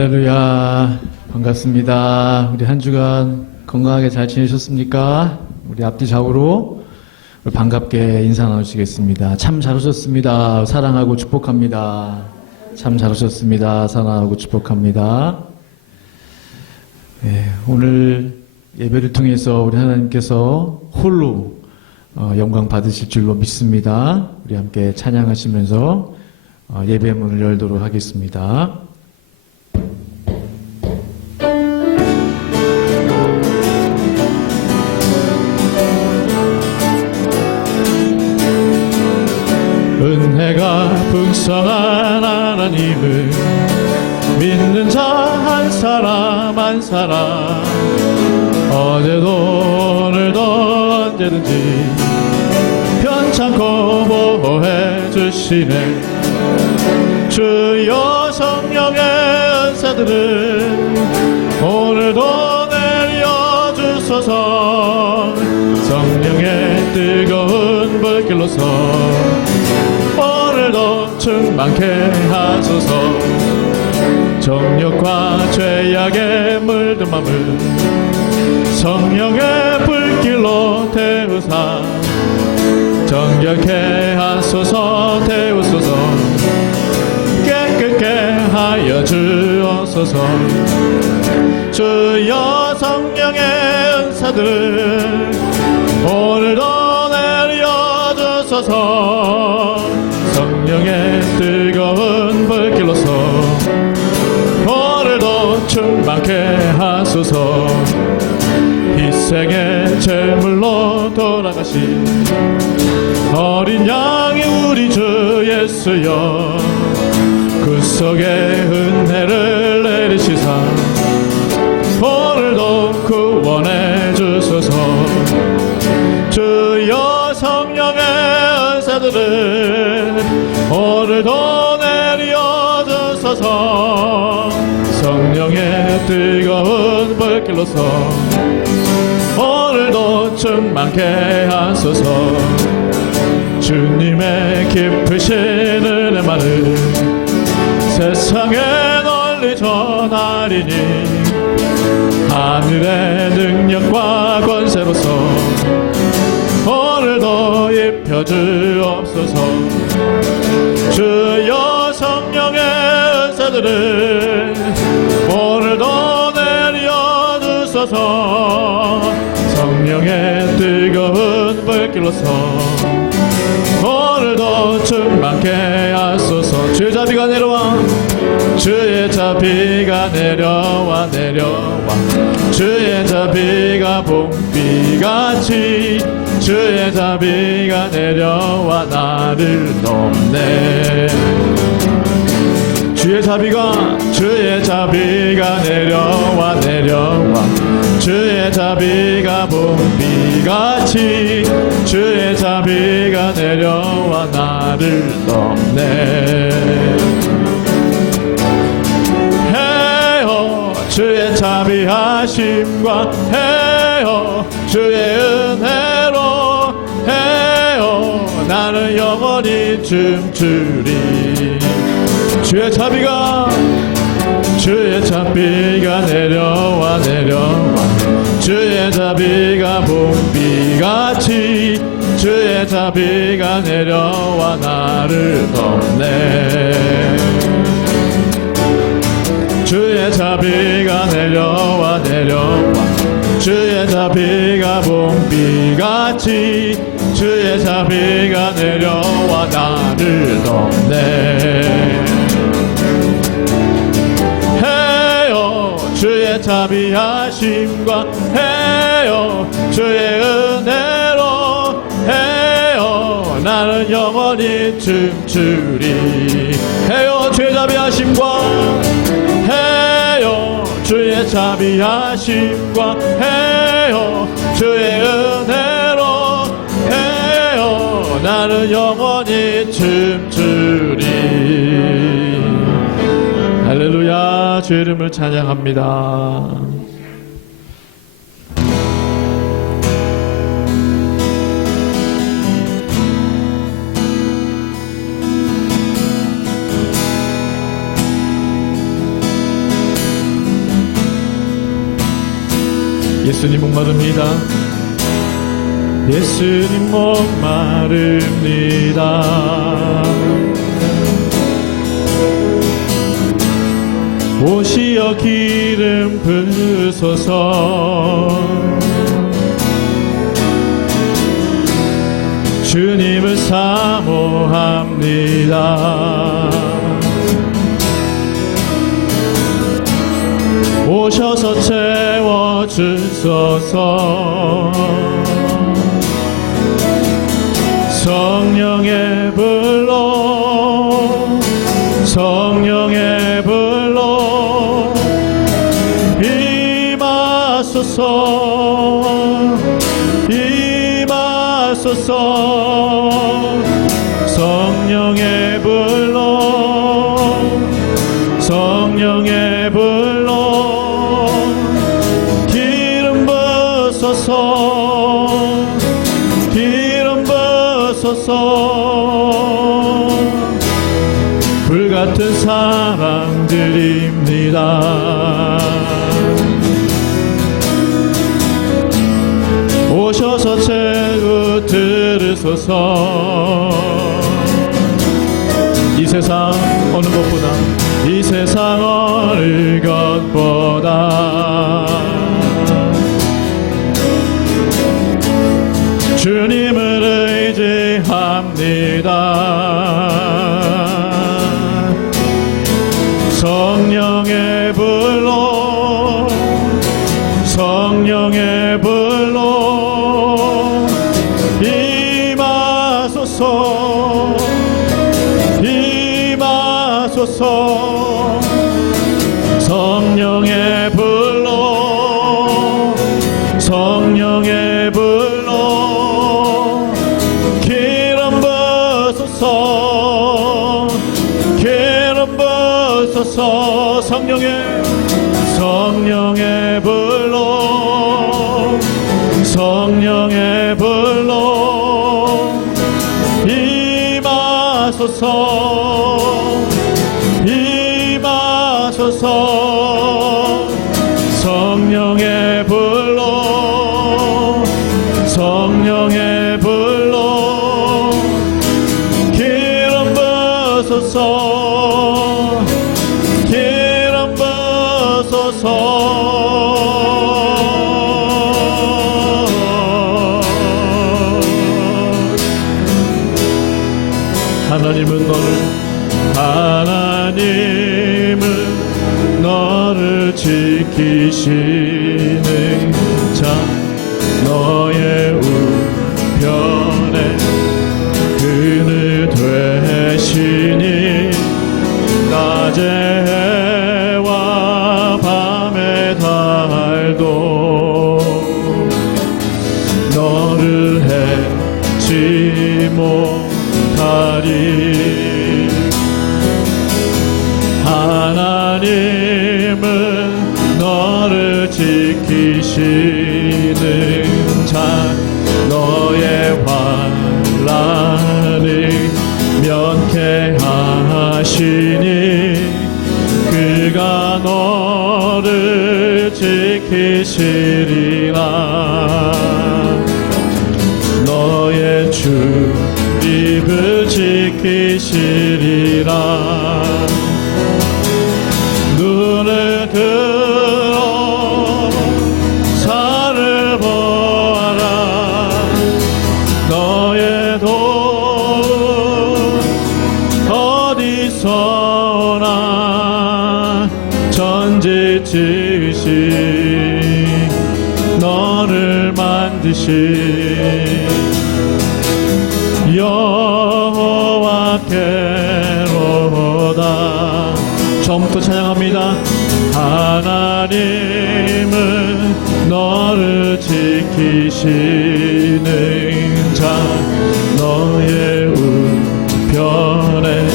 할렐루야, 반갑습니다. 우리 한 주간 건강하게 잘 지내셨습니까? 우리 앞뒤 좌우로 반갑게 인사 나누시겠습니다. 참 잘 오셨습니다. 사랑하고 축복합니다. 참 잘 오셨습니다. 사랑하고 축복합니다. 네, 오늘 예배를 통해서 우리 하나님께서 홀로 영광 받으실 줄로 믿습니다. 우리 함께 찬양하시면서 예배 문을 열도록 하겠습니다. 은혜가 풍성한 하나님을 믿는 자 한 사람 한 사람, 어제도 오늘도 언제든지 편찮고 보호해 주시네. 주여 성령의 은사들을 오늘도 내려주소서. 성령의 뜨거운 불길로서 오늘도 충만케 하소서. 정욕과 죄악에 물든 맘을 성령의 불길로 태우사 정결케 하소서. 태우소서. 깨끗게 하여 주옵소서. 주여 성령의 은사들을 오늘도 내려주소서. 성령의 뜨거운 불길로서 오늘도 충만케 하소서. 희생의 제물로 돌아가신 어린 양이 우리 주 예수여, 구속의 은혜를 내리시사 오늘도 구원해 주소서. 주여 성령의 은사들을 오늘도 내려주소서. 성령의 뜨거운 불길로서 오늘도 충만케 하소서. 주님의 깊으신 은혜만을 세상에 널리 전하리니 하늘의 능력과 권세로서 오늘도 입혀주옵소서. 주여 성령의 은사들을 오늘도 내려주소서. 성령의 뜨거운 불길로서 오늘도 충만케 하소서. 주의 자비가 내려와, 주의 자비가 내려와 내려와, 주의 자비가 봄비같이 주의 자비가 내려와 나를 넘네. 주의 자비가 내려와 내려와, 주의 자비가 봄비같이 주의 자비가 내려와 나를 넘네. 해요 주의 자비하심과 해요 주의 은혜로 해요 나는 영원히 춤추리. 주의 자비가 내려와 내려와, 주의 자비가 봄비같이 주의 자비가 내려와 나를 넘네. 주의 자비가 내려와 내려와, 주의 자비가 봄비같이 주의 자비가 내려와 나를 넘네. 주의 자비하심과 해요 주의 은혜로 해요 나는 영원히 춤추리. 해요 주의 자비하심과 해요 주의 자비하심과 해요 주의 은혜로 해요 나는 영원히 춤추리. 할렐루야. 주의 이름을 찬양합니다. 예수님 목마릅니다. 예수님 목마릅니다. 오시어 기름 부으소서. 주님을 사모합니다. 오셔서 채워주소서. 성령의 불로 성령의 불로 임하소서. 임하소서. 성령의 불로 성령의 불로 기름 부으소서. 기름 부으소서. 불같은 사랑 드립니다. 오셔서 채우 들으소서. 이 세상 어느 것보다 이 세상 어느 것보다 주님을 의지합니다. 성령의 불로 성령의 불로 임하소서. 임하소서. 성령의 불로 성령의 불로 기름 부으소서. 기름 부으소서. 성령의 불로 성령의 불로 임하소서. 임하소서. 성령의 불로 성령의 불로 기름 부으소서. 기름 부으소서. 하나님은 너를 지키시는 자. 너의 우편에 그늘 되시니 낮의 해와 밤의 달도 너를 해치 못하리. 하나님은 너를 지키시는 자. 너의 환난을 면케하시니 그가 너를 지키시리라. 너의 출입을 지키시리라. 눈을 들어 산을 보아라. 너의 도움 어디서나 전지지시 너를 만드신 여호와께로다. 처음부터 찬양합니다. 하나님은 너를 지키시는 자. 너의 우편에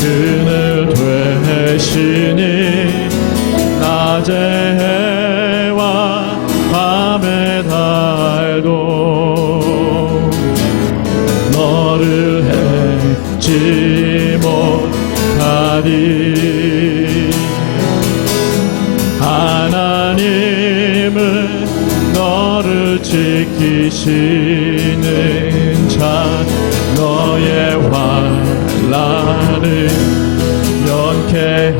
그늘 되시니 낮의 해와 밤의 달도 너를 해치 못하리. 하나님은 너를 지키시는 자 너의 환난을 면케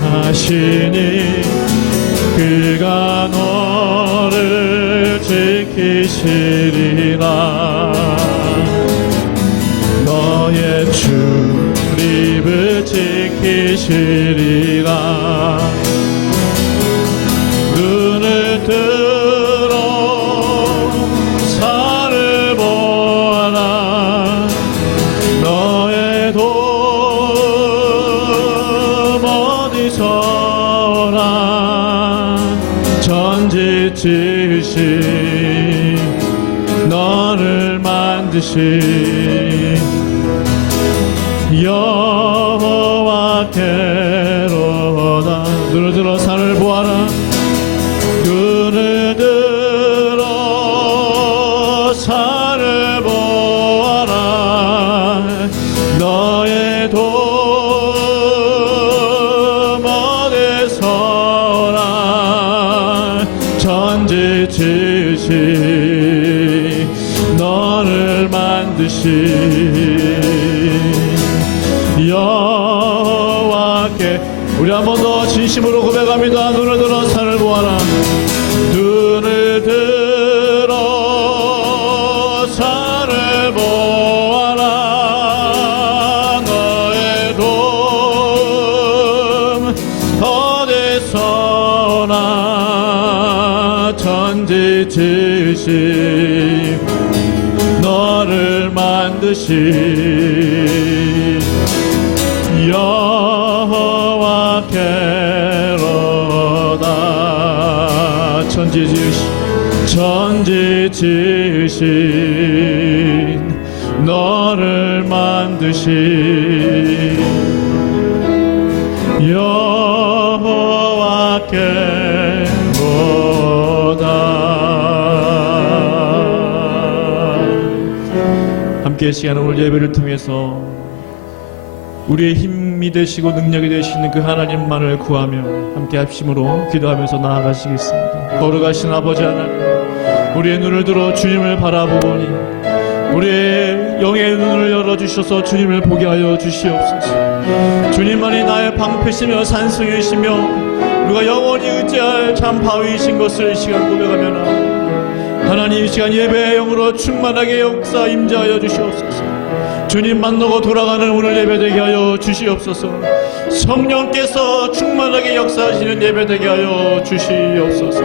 하시니 그가 너를 지키시리라 너의 출입을 지키시리라 눈을 들어 산을 보아라 너의 도움 어디서나 전지지신 너를 만드신 여호와께로다 눈을 들어 산을 보아라 눈을 들어 산을 보아라 너의 도움 어디서나 전지지신 너를 만드신 여호와께 우리 한 번 더 진심으로 고백합니다. 눈을 들어 산을 보아라 눈을 들어 산을 보아라 너의 도움 어디서나 전지지신 너를 만드신 여호와께로다 전지지신 너를 만드신 여호와께로다 함께 시간 오늘 예배를 통해서 우리의 힘이 되시고 능력이 되시는 그 하나님만을 구하며 함께 합심으로 기도하면서 나아가시겠습니다. 거룩하신 아버지 하나님 우리의 눈을 들어 주님을 바라보니 우리의 영의 눈을 열어주셔서 주님을 보게 하여 주시옵소서. 주님만이 나의 방패시며 산성이시며 우리가 영원히 의지할 참 바위이신 것을 이 시간 고백하며 나아갑니다. 하나님 이 시간 예배의 영으로 충만하게 역사 임재하여 주시옵소서. 주님 만나고 돌아가는 오늘 예배되게 하여 주시옵소서. 성령께서 충만하게 역사하시는 예배되게 하여 주시옵소서.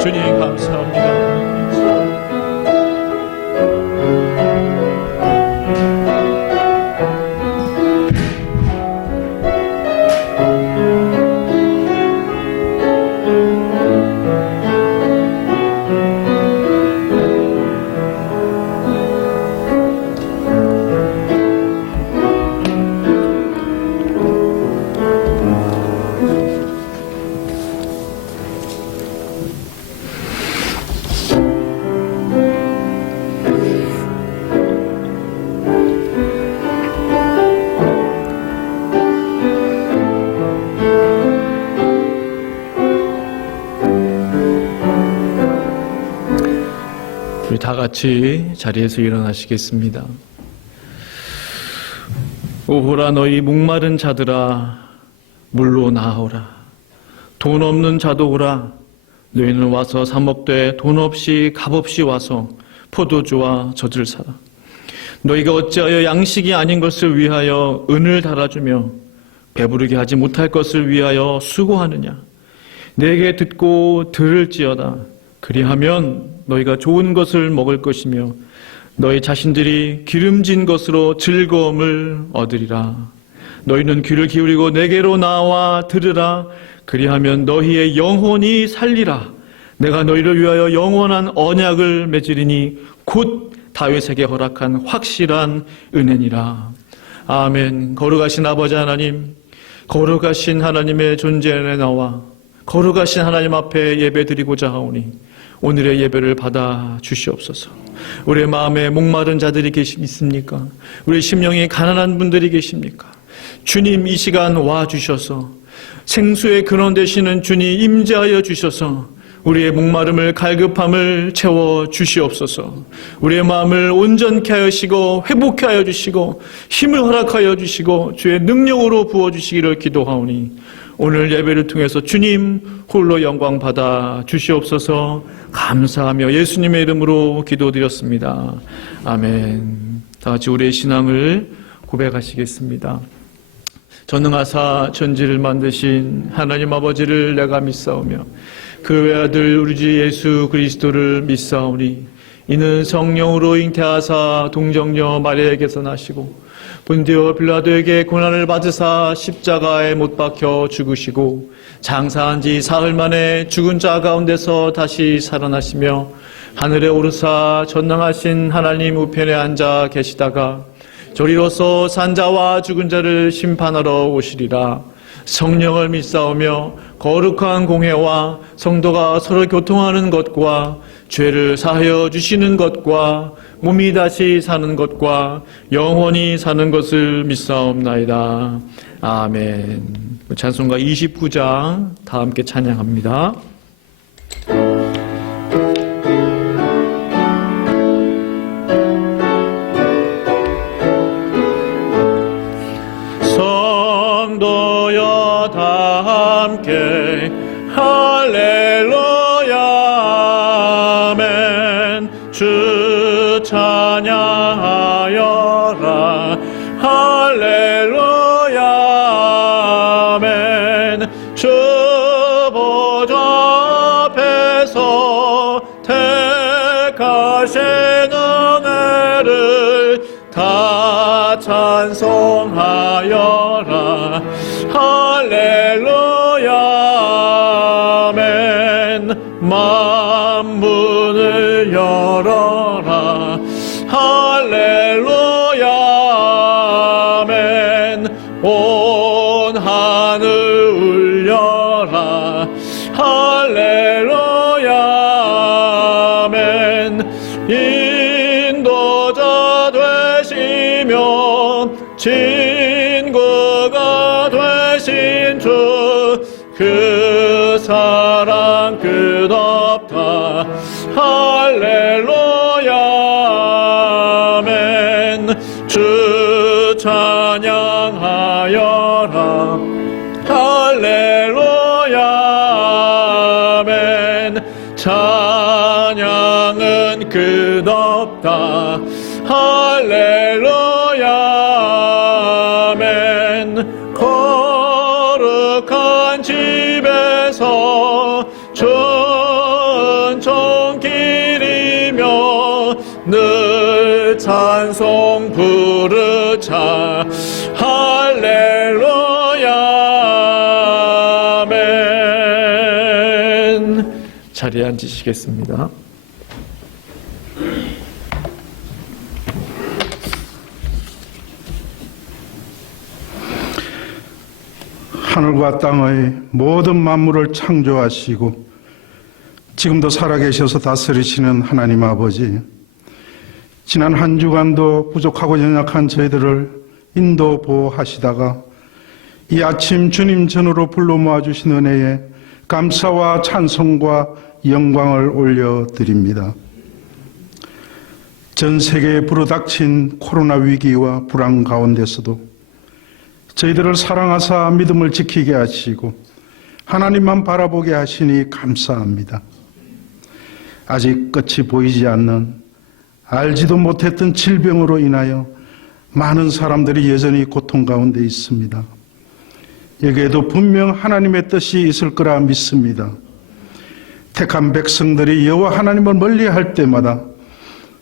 주님 감사합니다. 우리 다 같이 자리에서 일어나시겠습니다. 오호라 너희 목마른 자들아 물로 나오라. 돈 없는 자도 오라. 너희는 와서 사 먹되 돈 없이 값없이 와서 포도주와 젖을 사라. 너희가 어찌하여 양식이 아닌 것을 위하여 은을 달아주며 배부르게 하지 못할 것을 위하여 수고하느냐. 내게 듣고 들을지어다. 그리하면 너희가 좋은 것을 먹을 것이며 너희 자신들이 기름진 것으로 즐거움을 얻으리라. 너희는 귀를 기울이고 내게로 나와 들으라. 그리하면 너희의 영혼이 살리라. 내가 너희를 위하여 영원한 언약을 맺으리니 곧 다윗에게 허락한 확실한 은혜니라. 아멘. 거룩하신 아버지 하나님, 거룩하신 하나님의 존재에 나와 거룩하신 하나님 앞에 예배드리고자 하오니 오늘의 예배를 받아 주시옵소서. 우리의 마음에 목마른 자들이 있습니까? 우리 심령이 가난한 분들이 계십니까? 주님 이 시간 와 주셔서 생수의 근원 되시는 주님 임재하여 주셔서 우리의 목마름을 갈급함을 채워 주시옵소서. 우리의 마음을 온전케 하시고 회복케 하여 주시고 힘을 허락하여 주시고 주의 능력으로 부어주시기를 기도하오니 오늘 예배를 통해서 주님 홀로 영광 받아 주시옵소서. 감사하며 예수님의 이름으로 기도드렸습니다. 아멘. 다 같이 우리의 신앙을 고백하시겠습니다. 전능하사 천지를 만드신 하나님 아버지를 내가 믿사오며 그 외아들 우리 주 예수 그리스도를 믿사오니 이는 성령으로 잉태하사 동정녀 마리아에게서 나시고 본디오 빌라도에게 고난을 받으사 십자가에 못 박혀 죽으시고 장사한 지 사흘 만에 죽은 자 가운데서 다시 살아나시며 하늘에 오르사 전능하신 하나님 우편에 앉아 계시다가 저리로서 산자와 죽은 자를 심판하러 오시리라. 성령을 믿사오며 거룩한 공회와 성도가 서로 교통하는 것과 죄를 사하여 주시는 것과 몸이 다시 사는 것과 영원히 사는 것을 믿사옵나이다. 아멘. 찬송가 29장 다 함께 찬양합니다. 성도여 다 함께 할렐루야 아멘. 주 찬양하여라 할렐루야 아멘. 주 보좌 앞에서 택하신 은혜를 다 찬송하여라 할렐루야 아멘. 만문을 열어라 할렐루야 아멘. 온 하늘 울려라 할렐루야 아멘. 인도자 되시며 친구가 되신 주 그 사랑 끝없다 할렐루야 아멘. 주 찬양하여라 할렐루야 아멘. 찬양은 끝없다 할렐루야 아멘. 거룩한 집에서 천천 기리며 늘 찬송 부르자 할렐루야 아멘. 자리에 앉으시겠습니다. 하늘과 땅의 모든 만물을 창조하시고 지금도 살아계셔서 다스리시는 하나님 아버지, 지난 한 주간도 부족하고 연약한 저희들을 인도 보호하시다가 이 아침 주님 전으로 불러 모아주신 은혜에 감사와 찬송과 영광을 올려드립니다. 전 세계에 불어닥친 코로나 위기와 불안 가운데서도 저희들을 사랑하사 믿음을 지키게 하시고 하나님만 바라보게 하시니 감사합니다. 아직 끝이 보이지 않는 알지도 못했던 질병으로 인하여 많은 사람들이 여전히 고통 가운데 있습니다. 여기에도 분명 하나님의 뜻이 있을 거라 믿습니다. 택한 백성들이 여호와 하나님을 멀리할 때마다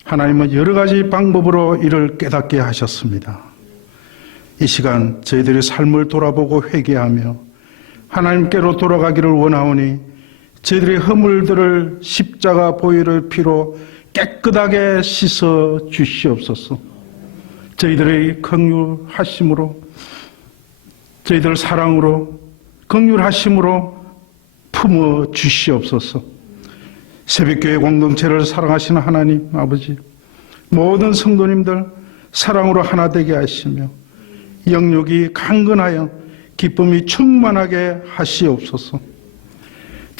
하나님은 여러 가지 방법으로 이를 깨닫게 하셨습니다. 이 시간 저희들의 삶을 돌아보고 회개하며 하나님께로 돌아가기를 원하오니 저희들의 허물들을 십자가 보혈의 피로 깨끗하게 씻어 주시옵소서. 저희들의 긍휼하심으로, 저희들 사랑으로, 긍휼하심으로 품어 주시옵소서. 새벽교회 공동체를 사랑하시는 하나님 아버지, 모든 성도님들 사랑으로 하나 되게 하시며 영육이 강건하여 기쁨이 충만하게 하시옵소서.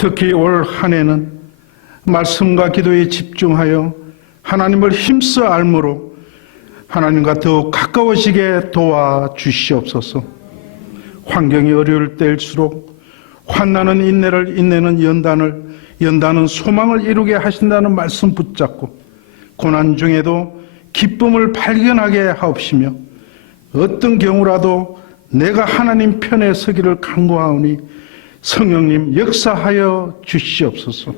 특히 올 한 해는 말씀과 기도에 집중하여 하나님을 힘써 알므로 하나님과 더욱 가까워지게 도와주시옵소서. 환경이 어려울 때일수록 환난은 인내를, 인내는 연단은 소망을 이루게 하신다는 말씀 붙잡고 고난 중에도 기쁨을 발견하게 하옵시며 어떤 경우라도 내가 하나님 편에 서기를 간구하오니 성령님 역사하여 주시옵소서.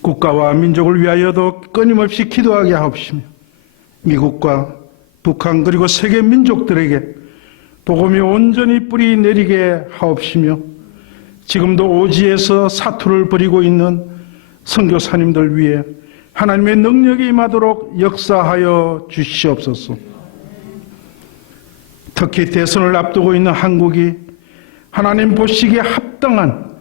국가와 민족을 위하여도 끊임없이 기도하게 하옵시며 미국과 북한 그리고 세계 민족들에게 복음이 온전히 뿌리 내리게 하옵시며 지금도 오지에서 사투를 벌이고 있는 선교사님들 위해 하나님의 능력이 임하도록 역사하여 주시옵소서. 특히 대선을 앞두고 있는 한국이 하나님 보시기에 합당한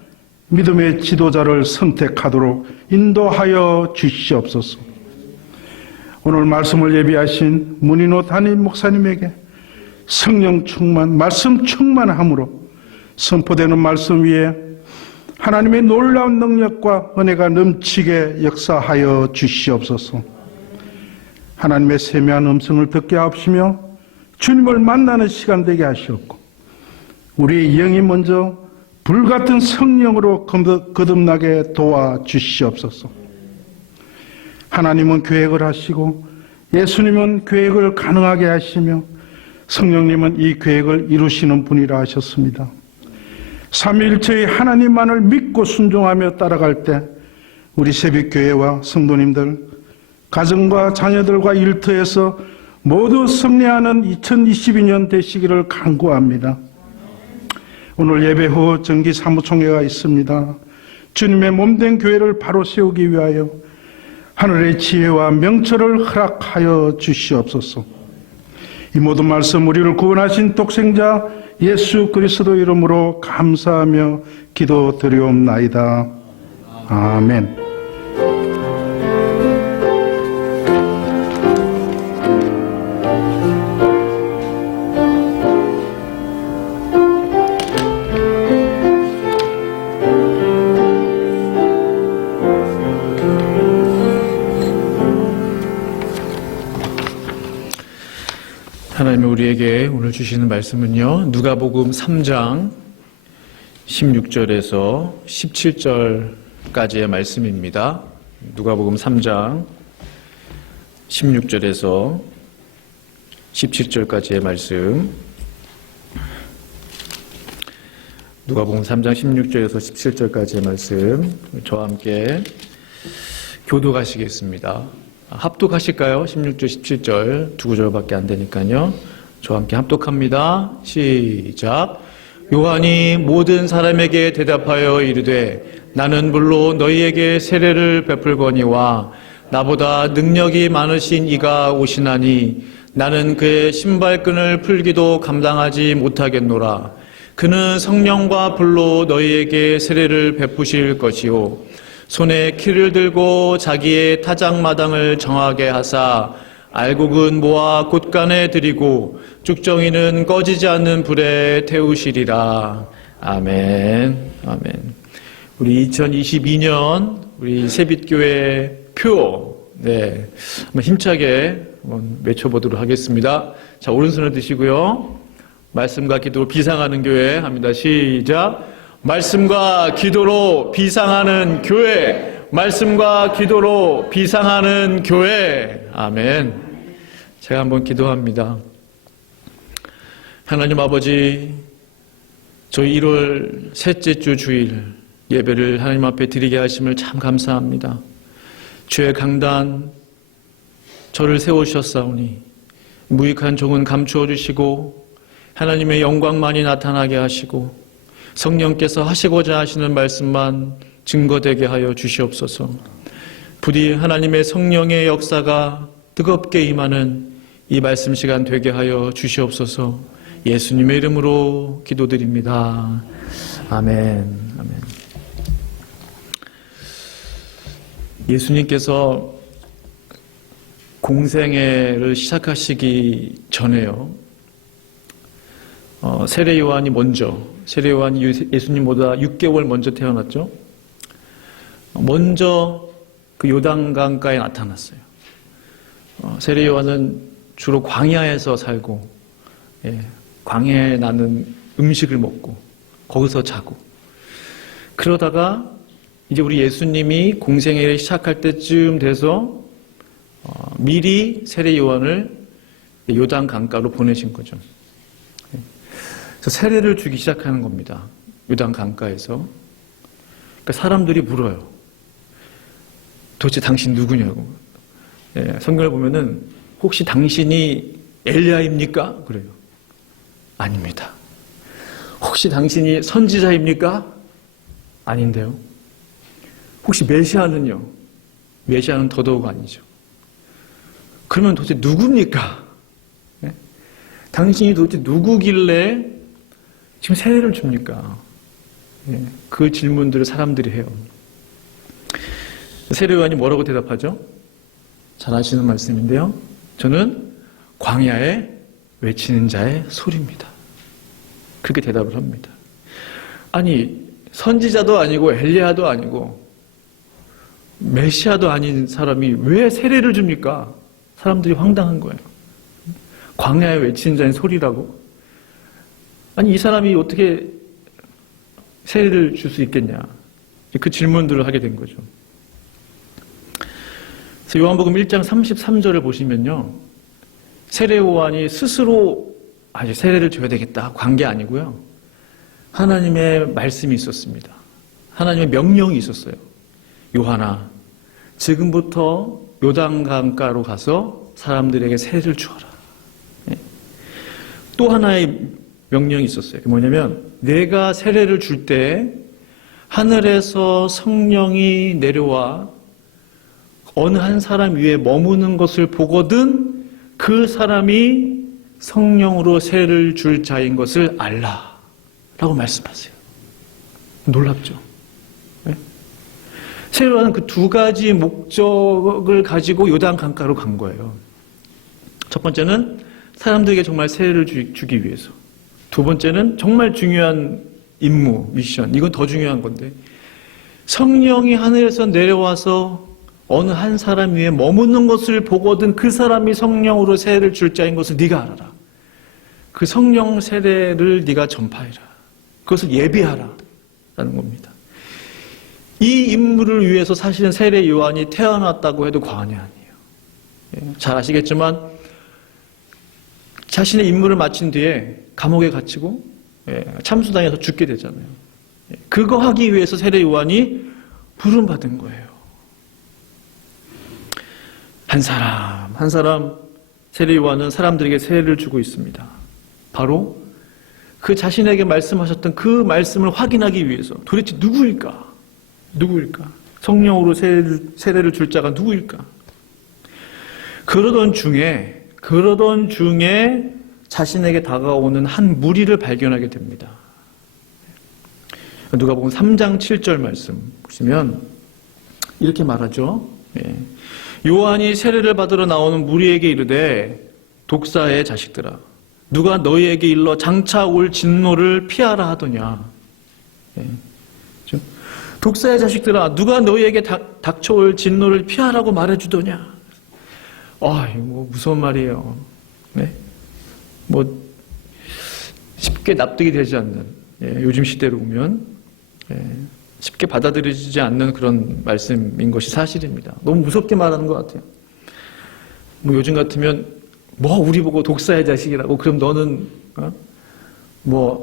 믿음의 지도자를 선택하도록 인도하여 주시옵소서. 오늘 말씀을 예비하신 문인호 담임 목사님에게 성령 충만, 말씀 충만함으로 선포되는 말씀 위에 하나님의 놀라운 능력과 은혜가 넘치게 역사하여 주시옵소서. 하나님의 세미한 음성을 듣게 하옵시며 주님을 만나는 시간 되게 하시옵고 우리의 영이 먼저 불같은 성령으로 거듭나게 도와주시옵소서. 하나님은 계획을 하시고 예수님은 계획을 가능하게 하시며 성령님은 이 계획을 이루시는 분이라 하셨습니다. 삼위일체의 하나님만을 믿고 순종하며 따라갈 때 우리 새벽교회와 성도님들, 가정과 자녀들과 일터에서 모두 승리하는 2022년 되시기를 간구합니다. 오늘 예배 후 정기 사무총회가 있습니다. 주님의 몸된 교회를 바로 세우기 위하여 하늘의 지혜와 명철을 허락하여 주시옵소서. 이 모든 말씀 우리를 구원하신 독생자 예수 그리스도 이름으로 감사하며 기도드리옵나이다. 아멘. 하나님이 우리에게 오늘 주시는 말씀은요, 누가복음 3장 16절에서 17절까지의 말씀입니다. 누가복음 3장 16절에서 17절까지의 말씀. 누가복음 3장 16절에서 17절까지의 말씀. 저와 함께 교독하시겠습니다. 합독하실까요? 16절, 17절 두 구절밖에 안 되니까요. 저와 함께 합독합니다. 시작. 요한이 모든 사람에게 대답하여 이르되 나는 물론 너희에게 세례를 베풀거니와 나보다 능력이 많으신 이가 오시나니 나는 그의 신발끈을 풀기도 감당하지 못하겠노라. 그는 성령과 불로 너희에게 세례를 베푸실 것이요 손에 키를 들고 자기의 타작마당을 정하게 하사 알곡은 모아 곳간에 들이고 쭉정이는 꺼지지 않는 불에 태우시리라. 아멘. 아멘. 우리 2022년 우리 새빛교회 표 한번 힘차게 한번 외쳐보도록 하겠습니다. 자, 오른손을 드시고요. 말씀과 기도로 비상하는 교회 합니다. 시작. 말씀과 기도로 비상하는 교회, 말씀과 기도로 비상하는 교회. 아멘. 제가 한번 기도합니다. 하나님 아버지, 저희 1월 셋째 주 주일 예배를 하나님 앞에 드리게 하심을 참 감사합니다. 주의 강단 저를 세우셨사오니 무익한 종은 감추어 주시고 하나님의 영광만이 나타나게 하시고 성령께서 하시고자 하시는 말씀만 증거되게 하여 주시옵소서. 부디 하나님의 성령의 역사가 뜨겁게 임하는 이 말씀 시간 되게 하여 주시옵소서. 예수님의 이름으로 기도드립니다. 아멘. 아멘. 예수님께서 공생애를 시작하시기 전에요. 세례 요한이 먼저 세례 요한이 예수님보다 6개월 먼저 태어났죠. 먼저 그 요단강가에 나타났어요. 세례 요한은 주로 광야에서 살고, 광야에 나는 음식을 먹고 거기서 자고, 그러다가 이제 우리 예수님이 공생애를 시작할 때쯤 돼서 미리 세례 요한을 요단 강가로 보내신 거죠. 그래서 세례를 주기 시작하는 겁니다. 요단 강가에서. 그러니까 사람들이 물어요. 도대체 당신 누구냐고. 성경을 보면은 혹시 당신이 엘리야입니까? 그래요. 아닙니다. 혹시 당신이 선지자입니까? 아닌데요. 혹시 메시아는요? 메시아는 더더욱 아니죠. 그러면 도대체 누굽니까? 당신이 도대체 누구길래 지금 세례를 줍니까? 그 질문들을 사람들이 해요. 세례 요한이 뭐라고 대답하죠? 잘 아시는 말씀인데요. 저는 광야에 외치는 자의 소리입니다. 그렇게 대답을 합니다. 아니, 선지자도 아니고 엘리야도 아니고 메시아도 아닌 사람이 왜 세례를 줍니까? 사람들이 황당한 거예요. 광야에 외치는 자의 소리라고? 아니, 이 사람이 어떻게 세례를 줄 수 있겠냐? 그 질문들을 하게 된 거죠. 그래서 요한복음 1장 33절을 보시면요. 세례 요한이 스스로 세례를 줘야 되겠다 한 게 아니고요. 하나님의 말씀이 있었습니다. 하나님의 명령이 있었어요. 요한아, 지금부터 요단강가로 가서 사람들에게 세례를 주어라. 또 하나의 명령이 있었어요. 그게 뭐냐면 내가 세례를 줄 때 하늘에서 성령이 내려와 어느 한 사람 위에 머무는 것을 보거든 그 사람이 성령으로 세례를 줄 자인 것을 알라 라고 말씀하세요. 놀랍죠? 세례 요한은 그 두 가지 목적을 가지고 요단 강가로 간 거예요. 첫 번째는 사람들에게 정말 세례를 주기 위해서. 두 번째는 정말 중요한 임무, 미션. 이건 더 중요한 건데 성령이 하늘에서 내려와서 어느 한 사람 위에 머무는 것을 보거든 그 사람이 성령으로 세례를 줄 자인 것을 네가 알아라. 그 성령 세례를 네가 전파해라. 그것을 예비하라 라는 겁니다. 이 임무를 위해서 사실은 세례 요한이 태어났다고 해도 과언이 아니에요. 잘 아시겠지만 자신의 임무를 마친 뒤에 감옥에 갇히고 참수당해서 죽게 되잖아요. 그거 하기 위해서 세례 요한이 부름받은 거예요. 한 사람 세례 요한은 사람들에게 세례를 주고 있습니다. 바로 그 자신에게 말씀하셨던 그 말씀을 확인하기 위해서 도대체 누구일까? 성령으로 세례를 줄 자가 누구일까? 그러던 중에 자신에게 다가오는 한 무리를 발견하게 됩니다. 누가복음 3장 7절 말씀 보시면 이렇게 말하죠. 요한이 세례를 받으러 나오는 무리에게 이르되 독사의 자식들아 누가 너희에게 일러 장차 올 진노를 피하라 하더냐. 독사의 자식들아 누가 너희에게 닥쳐올 진노를 피하라고 말해주더냐. 이거 무서운 말이에요. 쉽게 납득이 되지 않는, 요즘 시대로 보면 쉽게 받아들여지지 않는 그런 말씀인 것이 사실입니다. 너무 무섭게 말하는 것 같아요. 요즘 같으면 우리 보고 독사의 자식이라고 그럼 너는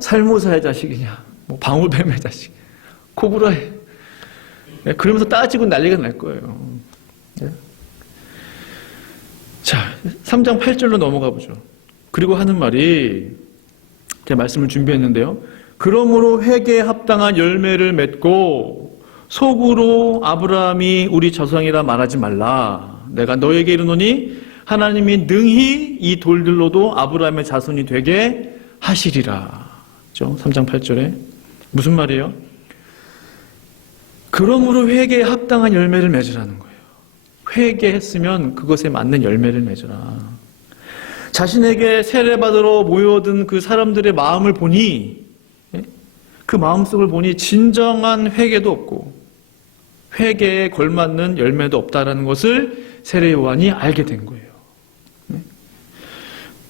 살모사의 자식이냐, 방울뱀의 자식, 코브라의, 그러면서 따지고 난리가 날 거예요. 자, 3장 8절로 넘어가 보죠. 그리고 하는 말이, 제가 말씀을 준비했는데요. 그러므로 회개에 합당한 열매를 맺고 속으로 아브라함이 우리 자손이라 말하지 말라. 내가 너에게 이르노니 하나님이 능히 이 돌들로도 아브라함의 자손이 되게 하시리라. 3장 8절에 무슨 말이에요? 그러므로 회개에 합당한 열매를 맺으라는 거예요. 회개했으면 그것에 맞는 열매를 맺으라. 자신에게 세례받으러 모여든 그 사람들의 마음을 보니 그 마음속을 보니 진정한 회개도 없고 회개에 걸맞는 열매도 없다라는 것을 세례 요한이 알게 된 거예요.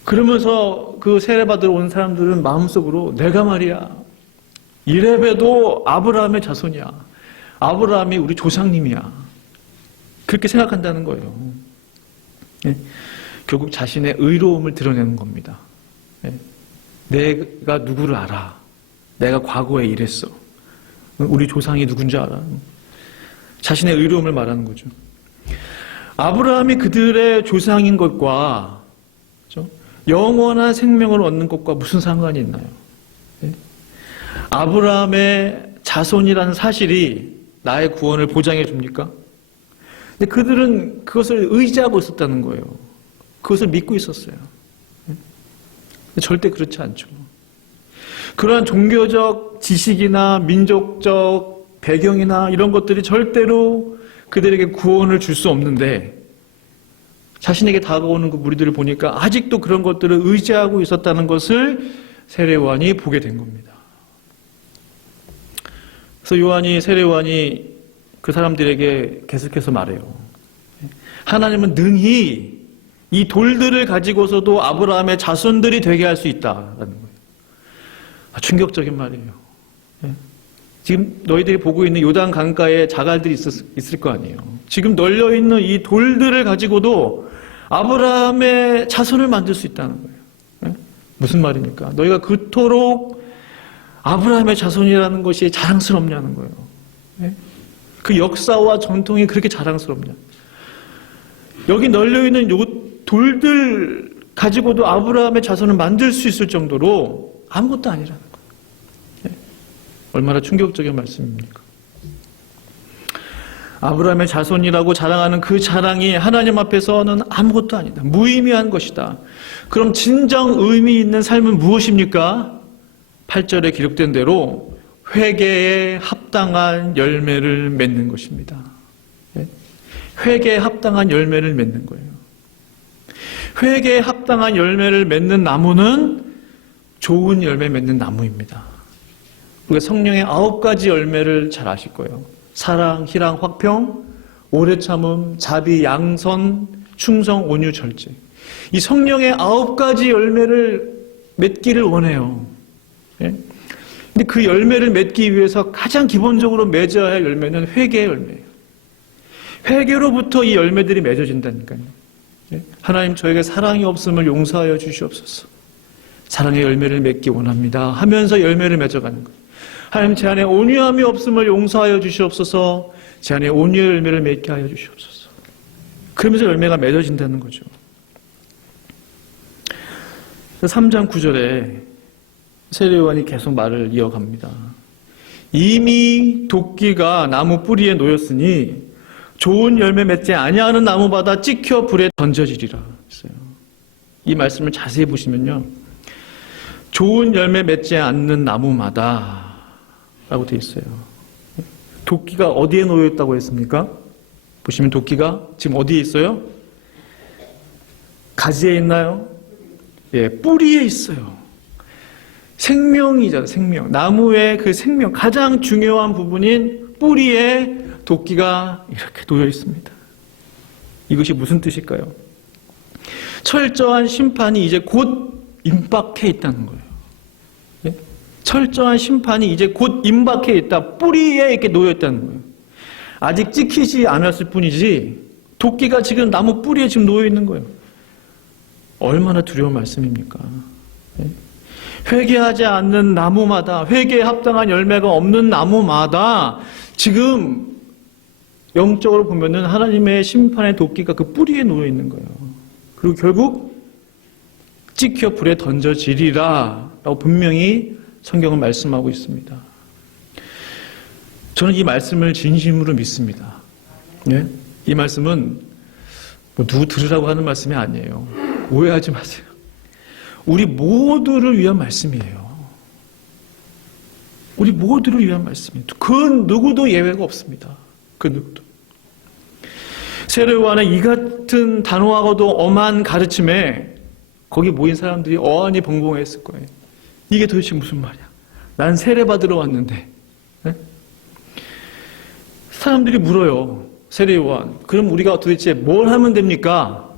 그러면서 그 세례받으러 온 사람들은 마음속으로 내가 말이야 이레베도 아브라함의 자손이야. 아브라함이 우리 조상님이야. 그렇게 생각한다는 거예요. 결국 자신의 의로움을 드러내는 겁니다. 내가 누구를 알아. 내가 과거에 이랬어. 우리 조상이 누군지 알아. 자신의 의로움을 말하는 거죠. 아브라함이 그들의 조상인 것과 그렇죠? 영원한 생명을 얻는 것과 무슨 상관이 있나요? 아브라함의 자손이라는 사실이 나의 구원을 보장해 줍니까? 근데 그들은 그것을 의지하고 있었다는 거예요. 그것을 믿고 있었어요. 절대 그렇지 않죠. 그러한 종교적 지식이나 민족적 배경이나 이런 것들이 절대로 그들에게 구원을 줄 수 없는데 자신에게 다가오는 그 무리들을 보니까 아직도 그런 것들을 의지하고 있었다는 것을 세례 요한이 보게 된 겁니다. 그래서 세례 요한이 그 사람들에게 계속해서 말해요. 하나님은 능히 이 돌들을 가지고서도 아브라함의 자손들이 되게 할 수 있다라는 거예요. 충격적인 말이에요. 지금 너희들이 보고 있는 요단 강가에 자갈들이 있을 거 아니에요. 지금 널려있는 이 돌들을 가지고도 아브라함의 자손을 만들 수 있다는 거예요. 무슨 말입니까? 너희가 그토록 아브라함의 자손이라는 것이 자랑스럽냐는 거예요. 그 역사와 전통이 그렇게 자랑스럽냐. 여기 널려있는 요 돌들 가지고도 아브라함의 자손을 만들 수 있을 정도로 아무것도 아니라는 거예요. 얼마나 충격적인 말씀입니까? 아브라함의 자손이라고 자랑하는 그 자랑이 하나님 앞에서는 아무것도 아니다. 무의미한 것이다. 그럼 진정 의미 있는 삶은 무엇입니까? 8절에 기록된 대로 회개에 합당한 열매를 맺는 것입니다. 회개에 합당한 열매를 맺는 거예요. 회개에 합당한 열매를 맺는 나무는 좋은 열매 맺는 나무입니다. 우리가 성령의 9가지 열매를 잘 아실 거예요. 사랑, 희랑, 화평, 오래 참음, 자비, 양선, 충성, 온유, 절제. 이 성령의 9가지 열매를 맺기를 원해요. 근데 그 열매를 맺기 위해서 가장 기본적으로 맺어야 할 열매는 회개의 열매예요. 회개로부터 이 열매들이 맺어진다니까요. 하나님 저에게 사랑이 없음을 용서하여 주시옵소서. 사랑의 열매를 맺기 원합니다 하면서 열매를 맺어가는 거예요. 하나님 제 안에 온유함이 없음을 용서하여 주시옵소서. 제 안에 온유의 열매를 맺게 하여 주시옵소서. 그러면서 열매가 맺어진다는 거죠. 3장 9절에 세례 요한이 계속 말을 이어갑니다. 이미 도끼가 나무 뿌리에 놓였으니 좋은 열매 맺지 아니하는 나무마다 찍혀 불에 던져지리라 했어요. 이 말씀을 자세히 보시면요. 좋은 열매 맺지 않는 나무마다 라고 되어 있어요. 도끼가 어디에 놓여 있다고 했습니까? 보시면 도끼가 지금 어디에 있어요? 가지에 있나요? 예, 뿌리에 있어요. 생명이잖아요, 생명. 나무의 그 생명, 가장 중요한 부분인 뿌리에 도끼가 이렇게 놓여 있습니다. 이것이 무슨 뜻일까요? 철저한 심판이 이제 곧 임박해 있다는 거예요. 예? 철저한 심판이 이제 곧 임박해 있다. 뿌리에 이렇게 놓여 있다는 거예요. 아직 찍히지 않았을 뿐이지 도끼가 지금 나무 뿌리에 지금 놓여 있는 거예요. 얼마나 두려운 말씀입니까? 예? 회개하지 않는 나무마다, 회개에 합당한 열매가 없는 나무마다 지금 영적으로 보면은 하나님의 심판의 도끼가 그 뿌리에 놓여 있는 거예요. 그리고 결국 찍혀 불에 던져지리라 라고 분명히 성경은 말씀하고 있습니다. 저는 이 말씀을 진심으로 믿습니다. 예? 이 말씀은 뭐 누구 들으라고 하는 말씀이 아니에요. 오해하지 마세요. 우리 모두를 위한 말씀이에요. 우리 모두를 위한 말씀이에요. 그 누구도 예외가 없습니다. 그 누구도. 세례 요한의 이 같은 단호하고도 엄한 가르침에 거기 모인 사람들이 어안이 벙벙했을 거예요. 이게 도대체 무슨 말이야? 난 세례받으러 왔는데. 네? 사람들이 물어요. 세례요한. 그럼 우리가 도대체 뭘 하면 됩니까?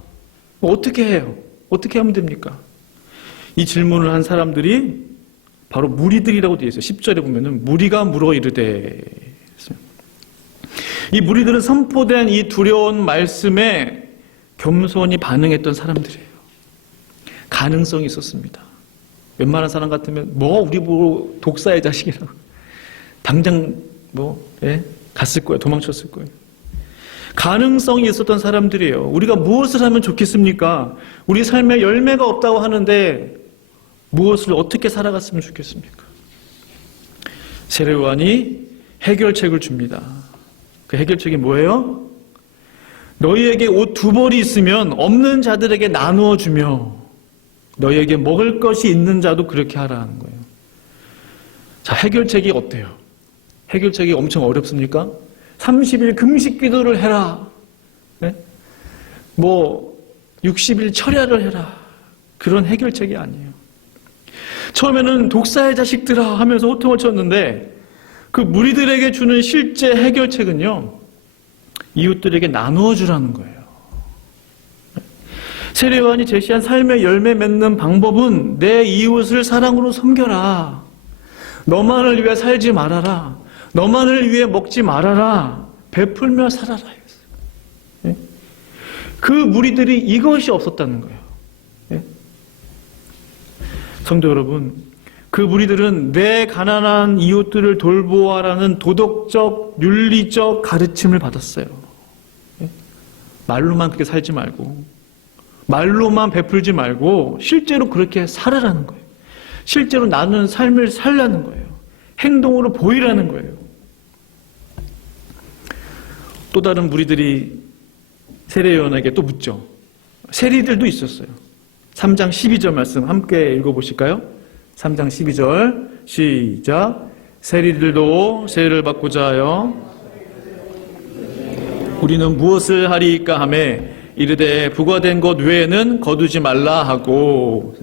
어떻게 해요? 어떻게 하면 됩니까? 이 질문을 한 사람들이 바로 무리들이라고 되어 있어요. 10절에 보면은 무리가 물어 이르되. 이 무리들은 선포된 이 두려운 말씀에 겸손히 반응했던 사람들이에요. 가능성이 있었습니다. 웬만한 사람 같으면 우리 보고 독사의 자식이라고 당장 갔을 거예요. 도망쳤을 거예요. 가능성이 있었던 사람들이에요. 우리가 무엇을 하면 좋겠습니까? 우리 삶에 열매가 없다고 하는데 무엇을 어떻게 살아갔으면 좋겠습니까? 세례요한이 해결책을 줍니다. 그 해결책이 뭐예요? 너희에게 옷 2벌이 있으면 없는 자들에게 나누어 주며 너희에게 먹을 것이 있는 자도 그렇게 하라는 거예요. 자, 해결책이 어때요? 해결책이 엄청 어렵습니까? 30일 금식 기도를 해라. 네? 60일 철야를 해라. 그런 해결책이 아니에요. 처음에는 독사의 자식들아 하면서 호통을 쳤는데 그 무리들에게 주는 실제 해결책은요, 이웃들에게 나누어 주라는 거예요. 세례요한이 제시한 삶의 열매 맺는 방법은 내 이웃을 사랑으로 섬겨라. 너만을 위해 살지 말아라. 너만을 위해 먹지 말아라. 베풀며 살아라. 그 무리들이 이것이 없었다는 거예요. 성도 여러분, 그 무리들은 내 가난한 이웃들을 돌보아라는 도덕적, 윤리적 가르침을 받았어요. 말로만 그렇게 살지 말고, 말로만 베풀지 말고 실제로 그렇게 살아라는 거예요. 실제로 나는 삶을 살라는 거예요. 행동으로 보이라는 거예요. 또 다른 무리들이 세례요한에게 또 묻죠. 세리들도 있었어요. 3장 12절 말씀 함께 읽어보실까요? 3장 12절 시작. 세리들도 세례를 받고자 하여 우리는 무엇을 하리이까 하며 이르되 부과된 것 외에는 거두지 말라 하고.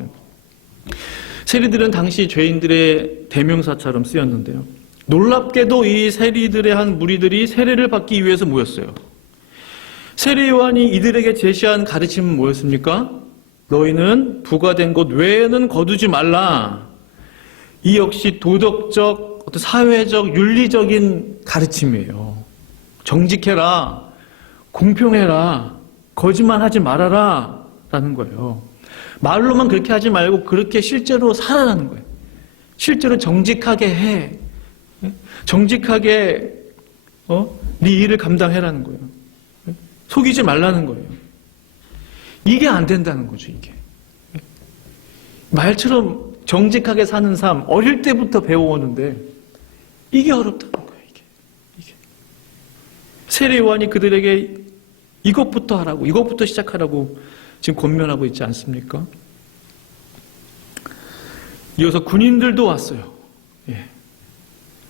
세리들은 당시 죄인들의 대명사처럼 쓰였는데요. 놀랍게도 이 세리들의 한 무리들이 세례를 받기 위해서 모였어요. 세례 요한이 이들에게 제시한 가르침은 뭐였습니까? 너희는 부과된 것 외에는 거두지 말라. 이 역시 도덕적, 어떤 사회적, 윤리적인 가르침이에요. 정직해라, 공평해라, 거짓말하지 말아라 라는 거예요. 말로만 그렇게 하지 말고 그렇게 실제로 살아라는 거예요. 실제로 정직하게 해. 정직하게 네 일을 감당해라는 거예요. 속이지 말라는 거예요. 이게 안 된다는 거죠, 이게. 말처럼 정직하게 사는 삶, 어릴 때부터 배워오는데 이게 어렵다는 거예요, 이게. 세례 요한이 그들에게 이것부터 하라고, 이것부터 시작하라고 지금 권면하고 있지 않습니까? 이어서 군인들도 왔어요.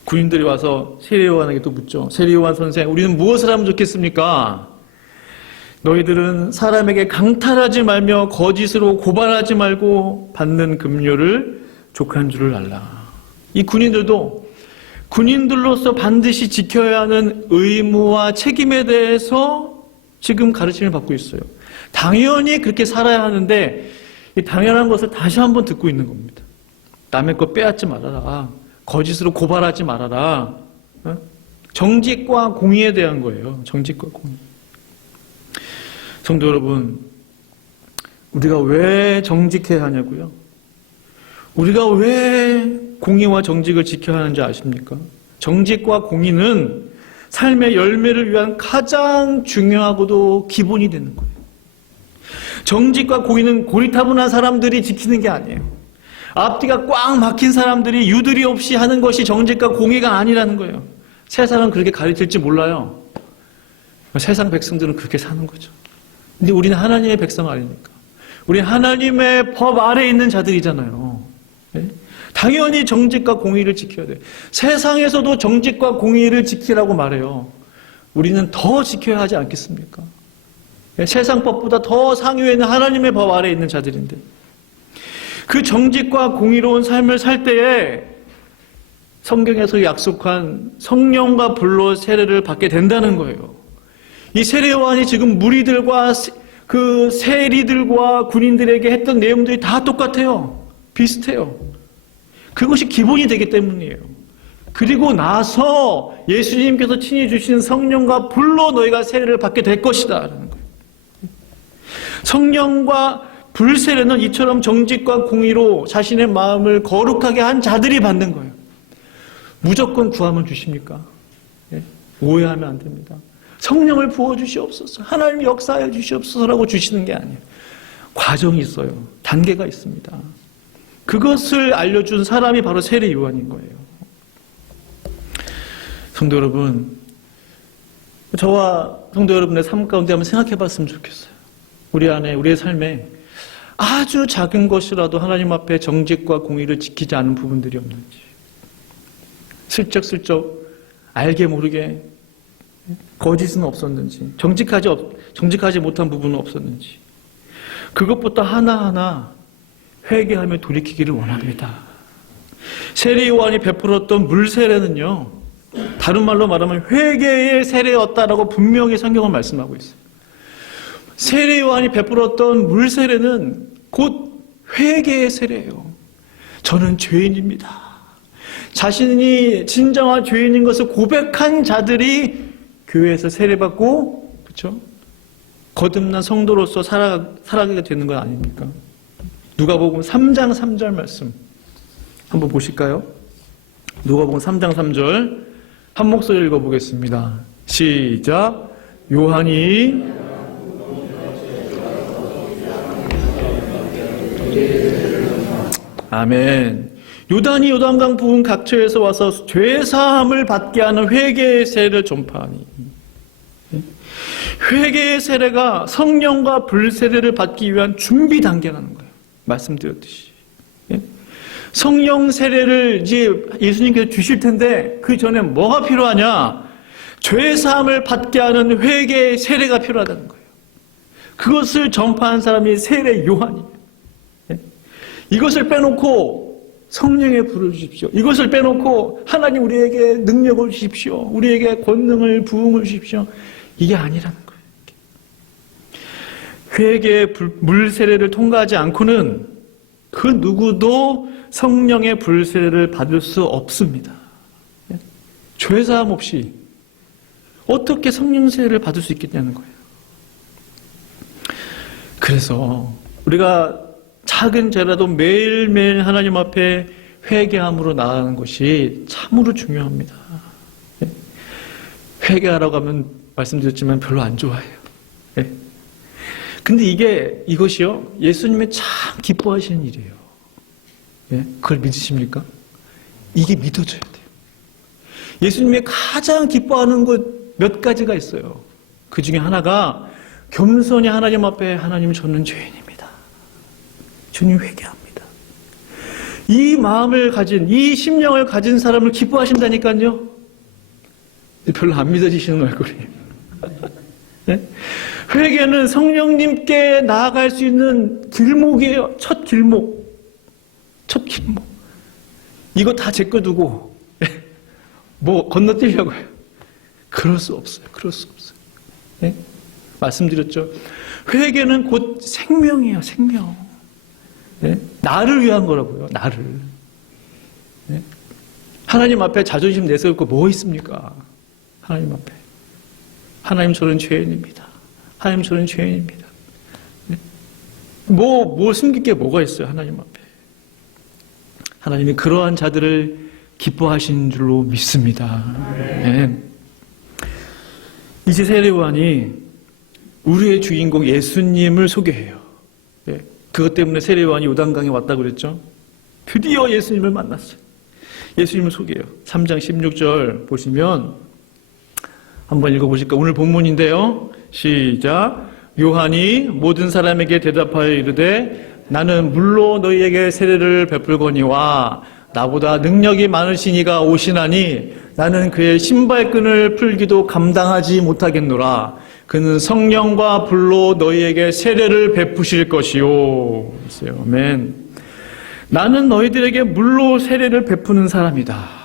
군인들이 와서 세례 요한에게 또 묻죠. 세례 요한 선생, 우리는 무엇을 하면 좋겠습니까? 너희들은 사람에게 강탈하지 말며 거짓으로 고발하지 말고 받는 급료를 족한 줄을 알라. 이 군인들도 군인들로서 반드시 지켜야 하는 의무와 책임에 대해서 지금 가르침을 받고 있어요. 당연히 그렇게 살아야 하는데 이 당연한 것을 다시 한번 듣고 있는 겁니다. 남의 거 빼앗지 말아라. 거짓으로 고발하지 말아라. 정직과 공의에 대한 거예요. 정직과 공의. 성도 여러분, 우리가 왜 정직해야 하냐고요? 우리가 왜 공의와 정직을 지켜야 하는지 아십니까? 정직과 공의는 삶의 열매를 위한 가장 중요하고도 기본이 되는 거예요. 정직과 공의는 고리타분한 사람들이 지키는 게 아니에요. 앞뒤가 꽉 막힌 사람들이 유두리 없이 하는 것이 정직과 공의가 아니라는 거예요. 세상은 그렇게 가르칠지 몰라요. 세상 백성들은 그렇게 사는 거죠. 근데 우리는 하나님의 백성 아닙니까? 우리는 하나님의 법 아래에 있는 자들이잖아요. 네? 당연히 정직과 공의를 지켜야 돼요. 세상에서도 정직과 공의를 지키라고 말해요. 우리는 더 지켜야 하지 않겠습니까? 네? 세상 법보다 더 상위에 있는 하나님의 법 아래에 있는 자들인데 그 정직과 공의로운 삶을 살 때에 성경에서 약속한 성령과 불로 세례를 받게 된다는 거예요. 이 세례 요한이 지금 무리들과 그 세리들과 군인들에게 했던 내용들이 다 똑같아요. 비슷해요. 그것이 기본이 되기 때문이에요. 그리고 나서 예수님께서 친히 주신 성령과 불로 너희가 세례를 받게 될 것이다 라는 거예요. 성령과 불 세례는 이처럼 정직과 공의로 자신의 마음을 거룩하게 한 자들이 받는 거예요. 무조건 구하면 주십니까? 예? 오해하면 안 됩니다. 성령을 부어주시옵소서, 하나님 역사하여 주시옵소서라고 주시는 게 아니에요. 과정이 있어요. 단계가 있습니다. 그것을 알려준 사람이 바로 세례 요한인 거예요. 성도 여러분, 저와 성도 여러분의 삶 가운데 한번 생각해 봤으면 좋겠어요. 우리 안에, 우리의 삶에 아주 작은 것이라도 하나님 앞에 정직과 공의를 지키지 않은 부분들이 없는지, 슬쩍슬쩍 알게 모르게 거짓은 없었는지, 정직하지 못한 부분은 없었는지, 그것부터 하나하나 회개하며 돌이키기를 원합니다. 세례 요한이 베풀었던 물 세례는요, 다른 말로 말하면 회개의 세례였다라고 분명히 성경은 말씀하고 있어요. 세례 요한이 베풀었던 물 세례는 곧 회개의 세례예요. 저는 죄인입니다. 자신이 진정한 죄인인 것을 고백한 자들이 교회에서 세례받고, 그렇죠? 거듭난 성도로서 살아가게 되는 건 아닙니까? 누가복음 3장 3절 말씀 한번 보실까요? 누가복음 3장 3절 한 목소리 읽어보겠습니다. 시작. 요한이 아멘. 요단이 요단강 부근 각처에서 와서 죄사함을 받게 하는 회개의 세례를 전파하니, 회개의 세례가 성령과 불 세례를 받기 위한 준비 단계라는 거예요. 말씀드렸듯이 성령 세례를 이제 예수님께서 주실 텐데 그 전에 뭐가 필요하냐? 죄사함을 받게 하는 회개의 세례가 필요하다는 거예요. 그것을 전파한 사람이 세례 요한이에요. 이것을 빼놓고 성령의 불을 주십시오, 이것을 빼놓고 하나님 우리에게 능력을 주십시오, 우리에게 권능을 부흥을 주십시오, 이게 아니라는 거예요. 회개의 물 세례를 통과하지 않고는 그 누구도 성령의 불 세례를 받을 수 없습니다. 죄사함 없이 어떻게 성령 세례를 받을 수 있겠냐는 거예요. 그래서 우리가 작은 죄라도 매일매일 하나님 앞에 회개함으로 나아가는 것이 참으로 중요합니다. 회개하라고 하면 말씀드렸지만 별로 안 좋아해요. 근데 이것이요, 예수님이 참 기뻐하시는 일이에요. 그걸 믿으십니까? 이게 믿어져야 돼요. 예수님이 가장 기뻐하는 것 몇 가지가 있어요. 그 중에 하나가 겸손히 하나님 앞에, 하나님 저는 죄인입니다, 주님 회개합니다, 이 마음을 가진, 이 심령을 가진 사람을 기뻐하신다니까요. 별로 안 믿어지시는 얼굴이에요. 회개는 성령님께 나아갈 수 있는 길목이에요. 첫 길목. 이거 다 제껴두고 뭐 건너뛰려고요. 그럴 수 없어요. 말씀드렸죠. 회개는 곧 생명이에요. 생명. 나를 위한 거라고요. 나를. 하나님 앞에 자존심 내세울 거 뭐 있습니까? 하나님 앞에. 하나님 저는 죄인입니다. 하나님 저는 죄인입니다. 뭐 숨길 게 뭐가 있어요? 하나님 앞에. 하나님이 그러한 자들을 기뻐하신 줄로 믿습니다. 이제 세례 요한이 우리의 주인공 예수님을 소개해요. 그것 때문에 세례 요한이 요단강에 왔다고 그랬죠. 드디어 예수님을 만났어요. 예수님을 소개해요. 3장 16절 보시면 한번 읽어보실까요? 오늘 본문인데요. 시작. 요한이 모든 사람에게 대답하여 이르되 나는 물로 너희에게 세례를 베풀거니와 나보다 능력이 많으신 이가 오시나니 나는 그의 신발끈을 풀기도 감당하지 못하겠노라. 그는 성령과 불로 너희에게 세례를 베푸실 것이요. 아멘. 나는 너희들에게 물로 세례를 베푸는 사람이다.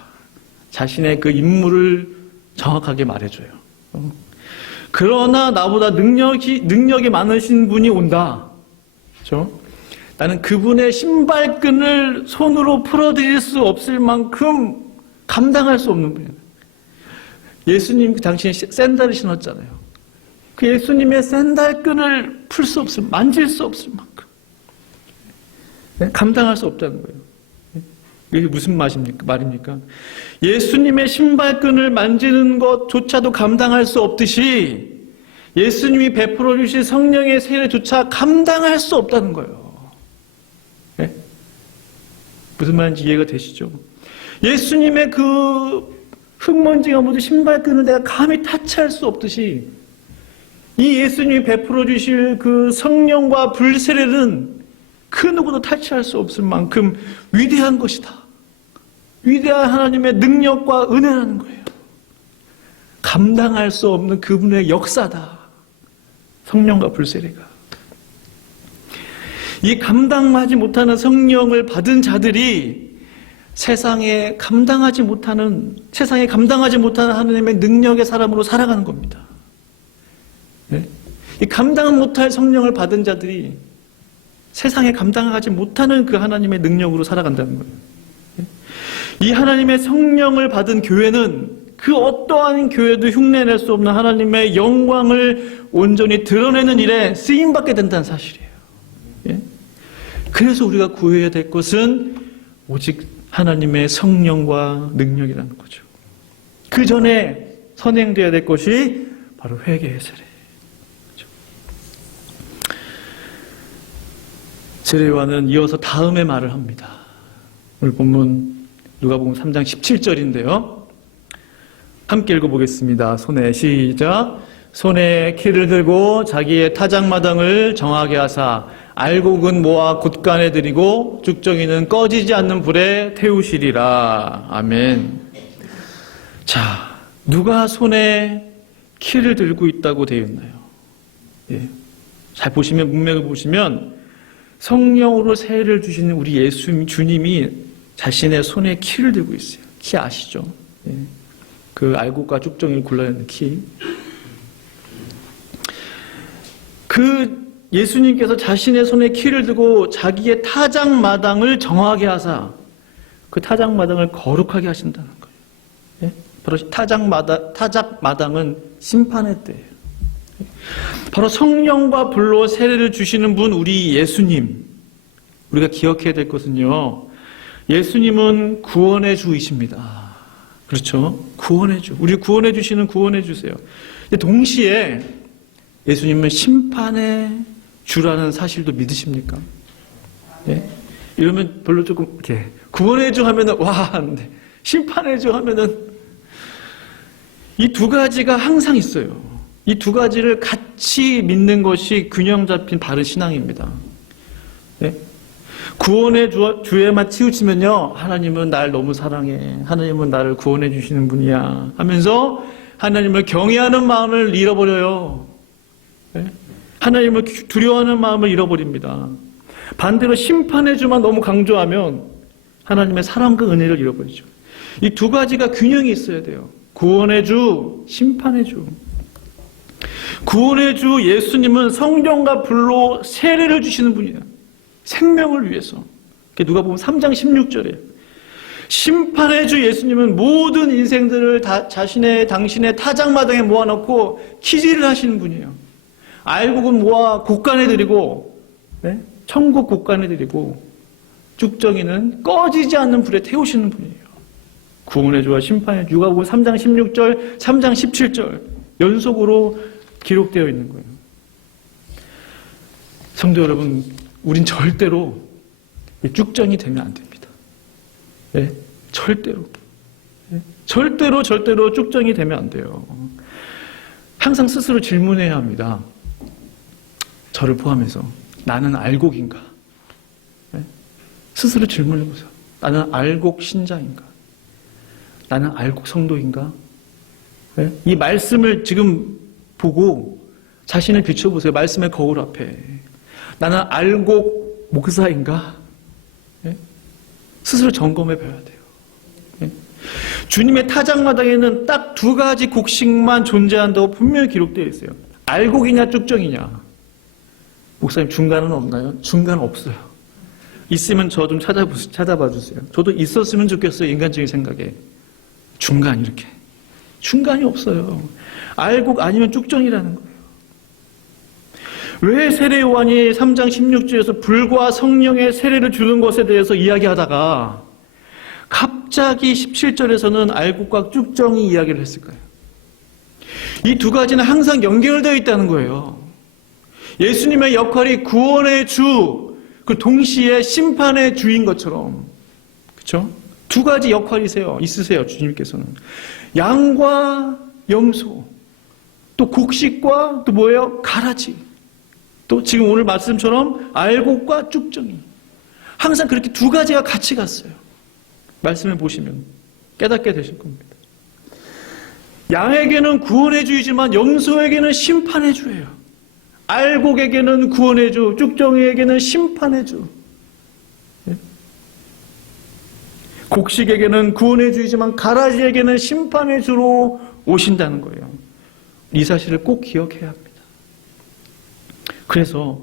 자신의 그 임무를 정확하게 말해줘요. 그러나 나보다 능력이 많으신 분이 온다. 그렇죠? 나는 그분의 신발끈을 손으로 풀어드릴 수 없을 만큼 감당할 수 없는 분이에요. 예수님 당신이 샌들을 신었잖아요. 그 예수님의 샌들끈을 풀 수 없을, 만질 수 없을 만큼 감당할 수 없다는 거예요. 이게 무슨 말입니까? 예수님의 신발끈을 만지는 것조차도 감당할 수 없듯이 예수님이 베풀어 주실 성령의 세례조차 감당할 수 없다는 거예요. 네? 무슨 말인지 이해가 되시죠? 예수님의 그 흙먼지가 묻은 신발끈을 내가 감히 타치할 수 없듯이 이 예수님이 베풀어 주실 그 성령과 불세례는 그 누구도 타치할 수 없을 만큼 위대한 것이다. 위대한 하나님의 능력과 은혜라는 거예요. 감당할 수 없는 그분의 역사다. 성령과 불세례가. 이 감당하지 못하는 성령을 받은 자들이 세상에 감당하지 못하는 하나님의 능력의 사람으로 살아가는 겁니다. 네? 이 감당 못할 성령을 받은 자들이 세상에 감당하지 못하는 그 하나님의 능력으로 살아간다는 거예요. 이 하나님의 성령을 받은 교회는 그 어떠한 교회도 흉내낼 수 없는 하나님의 영광을 온전히 드러내는 일에 쓰임받게 된다는 사실이에요. 그래서 우리가 구해야 될 것은 오직 하나님의 성령과 능력이라는 거죠. 그 전에 선행되어야 될 것이 바로 회개의 세례. 세례요한은 이어서 다음의 말을 합니다. 오늘 본문 누가복음 3장 17절인데요. 함께 읽어보겠습니다. 손에 시작. 손에 키를 들고 자기의 타작마당을 정하게 하사 알곡은 모아 곳간에 들이고 쭉정이는 꺼지지 않는 불에 태우시리라. 아멘. 자, 누가 손에 키를 들고 있다고 되어 있나요? 예. 잘 보시면 문맥을 보시면 성령으로 세례를 주시는 우리 예수 주님이 자신의 손에 키를 들고 있어요. 키 아시죠? 예. 그 알곡과 쭉정이를 굴러내는 키. 그 예수님께서 자신의 손에 키를 들고 자기의 타작마당을 정하게 하사 그 타작마당을 거룩하게 하신다는 거예요. 예? 바로 타작마당은 심판의 때예요. 바로 성령과 불로 세례를 주시는 분 우리 예수님. 우리가 기억해야 될 것은요. 예수님은 구원의 주이십니다. 그렇죠? 구원의 주. 우리 구원해 주시는 구원해 주세요. 동시에 예수님은 심판의 주라는 사실도 믿으십니까? 예? 이러면 별로 조금 이렇게 구원의 주 하면은 와 하는데 심판의 주 하면은 이 두 가지가 항상 있어요. 이 두 가지를 같이 믿는 것이 균형 잡힌 바른 신앙입니다. 예? 구원의 주에만 치우치면요, 하나님은 날 너무 사랑해, 하나님은 나를 구원해 주시는 분이야 하면서 하나님을 경외하는 마음을 잃어버려요. 예? 하나님을 두려워하는 마음을 잃어버립니다. 반대로 심판의 주만 너무 강조하면 하나님의 사랑과 은혜를 잃어버리죠. 이 두 가지가 균형이 있어야 돼요. 구원의 주, 심판의 주. 구원의 주 예수님은 성령과 불로 세례를 주시는 분이에요. 생명을 위해서. 누가복음 3장 16절에 심판의 주 예수님은 모든 인생들을 다 당신의 타작마당에 모아놓고 키질을 하시는 분이에요. 알곡은 모아 곳간에 들이고, 네? 천국 곳간에 들이고, 쭉정이는 꺼지지 않는 불에 태우시는 분이에요. 구원의 주와 심판의 주. 누가복음 3장 16절, 3장 17절 연속으로 기록되어 있는 거예요. 성도 여러분, 우린 절대로 쭉정이 되면 안 됩니다. 네? 절대로. 네? 절대로 쭉정이 되면 안 돼요. 항상 스스로 질문해야 합니다. 저를 포함해서 나는 알곡인가? 네? 스스로 질문해보세요. 나는 알곡 신자인가? 나는 알곡 성도인가? 네? 이 말씀을 지금 보고 자신을 비춰보세요. 말씀의 거울 앞에. 나는 알곡 목사인가? 네? 스스로 점검해 봐야 돼요. 네? 주님의 타작마당에는 딱 두 가지 곡식만 존재한다고 분명히 기록되어 있어요. 알곡이냐 쭉정이냐. 목사님 중간은 없나요? 중간 없어요. 있으면 저 좀 찾아봐 주세요. 저도 있었으면 좋겠어요. 인간적인 생각에. 중간 이렇게. 중간이 없어요. 알곡 아니면 쭉정이라는 거예요. 왜 세례 요한이 3장 16절에서 불과 성령의 세례를 주는 것에 대해서 이야기하다가 갑자기 17절에서는 알곡과 쭉정이 이야기를 했을까요? 이 두 가지는 항상 연결되어 있다는 거예요. 예수님의 역할이 구원의 주, 그 동시에 심판의 주인 것처럼, 그렇죠? 두 가지 역할이세요. 있으세요. 주님께서는 양과 염소, 또 곡식과 또 뭐예요? 가라지, 또 지금 오늘 말씀처럼 알곡과 쭉정이, 항상 그렇게 두 가지가 같이 갔어요. 말씀을 보시면 깨닫게 되실 겁니다. 양에게는 구원의 주이지만 염소에게는 심판의 주예요. 알곡에게는 구원의 주, 쭉정이에게는 심판의 주. 곡식에게는 구원의 주이지만 가라지에게는 심판의 주로 오신다는 거예요. 이 사실을 꼭 기억해야 합니다. 그래서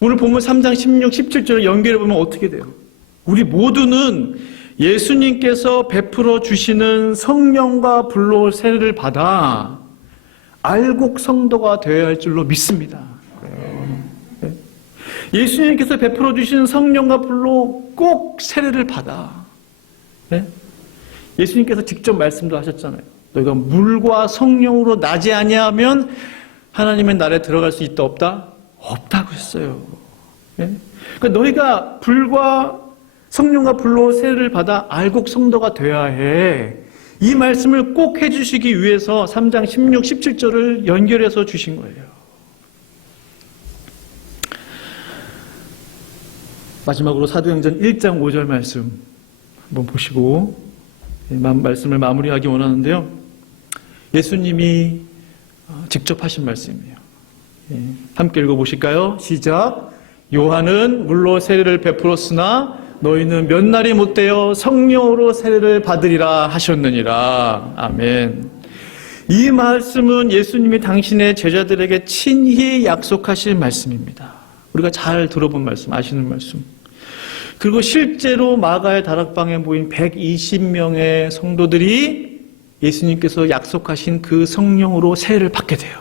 오늘 본문 3장 16, 17절을 연결해 보면 어떻게 돼요? 우리 모두는 예수님께서 베풀어 주시는 성령과 불로 세례를 받아 알곡 성도가 되어야 할 줄로 믿습니다. 예수님께서 베풀어 주시는 성령과 불로 꼭 세례를 받아. 예수님께서 직접 말씀도 하셨잖아요. 너희가 물과 성령으로 나지 아니하면 하나님의 나라에 들어갈 수 있다 없다? 없다고 했어요. 그러니까 너희가 불과 성령과 불로 세례를 받아 알곡 성도가 되어야 해. 이 말씀을 꼭 해주시기 위해서 3장 16, 17절을 연결해서 주신 거예요. 마지막으로 사도행전 1장 5절 말씀 한번 보시고 말씀을 마무리하기 원하는데요. 예수님이 직접 하신 말씀이에요. 함께 읽어보실까요? 시작. 요한은 물로 세례를 베풀었으나 너희는 몇 날이 못되어 성령으로 세례를 받으리라 하셨느니라. 아멘. 이 말씀은 예수님이 당신의 제자들에게 친히 약속하신 말씀입니다. 우리가 잘 들어본 말씀, 아시는 말씀. 그리고 실제로 마가의 다락방에 모인 120명의 성도들이 예수님께서 약속하신 그 성령으로 세례를 받게 돼요.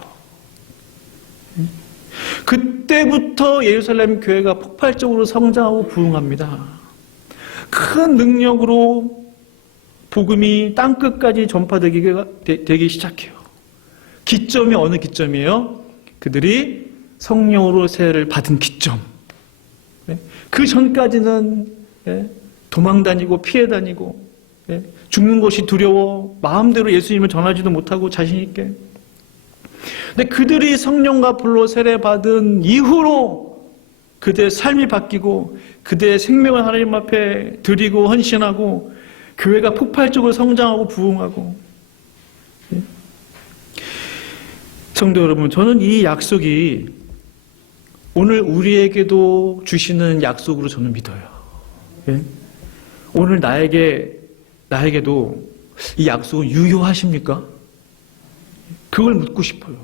그때부터 예루살렘 교회가 폭발적으로 성장하고 부흥합니다. 큰 능력으로 복음이 땅끝까지 전파되기 시작해요. 기점이 어느 기점이에요? 그들이 성령으로 세례를 받은 기점. 그 전까지는 도망 다니고 피해 다니고 죽는 것이 두려워 마음대로 예수님을 전하지도 못하고 자신 있게. 근데 그들이 성령과 불로 세례 받은 이후로 그들의 삶이 바뀌고 그들의 생명을 하나님 앞에 드리고 헌신하고 교회가 폭발적으로 성장하고 부흥하고. 성도 여러분, 저는 이 약속이 오늘 우리에게도 주시는 약속으로 저는 믿어요. 오늘 나에게도 이 약속은 유효하십니까? 그걸 묻고 싶어요.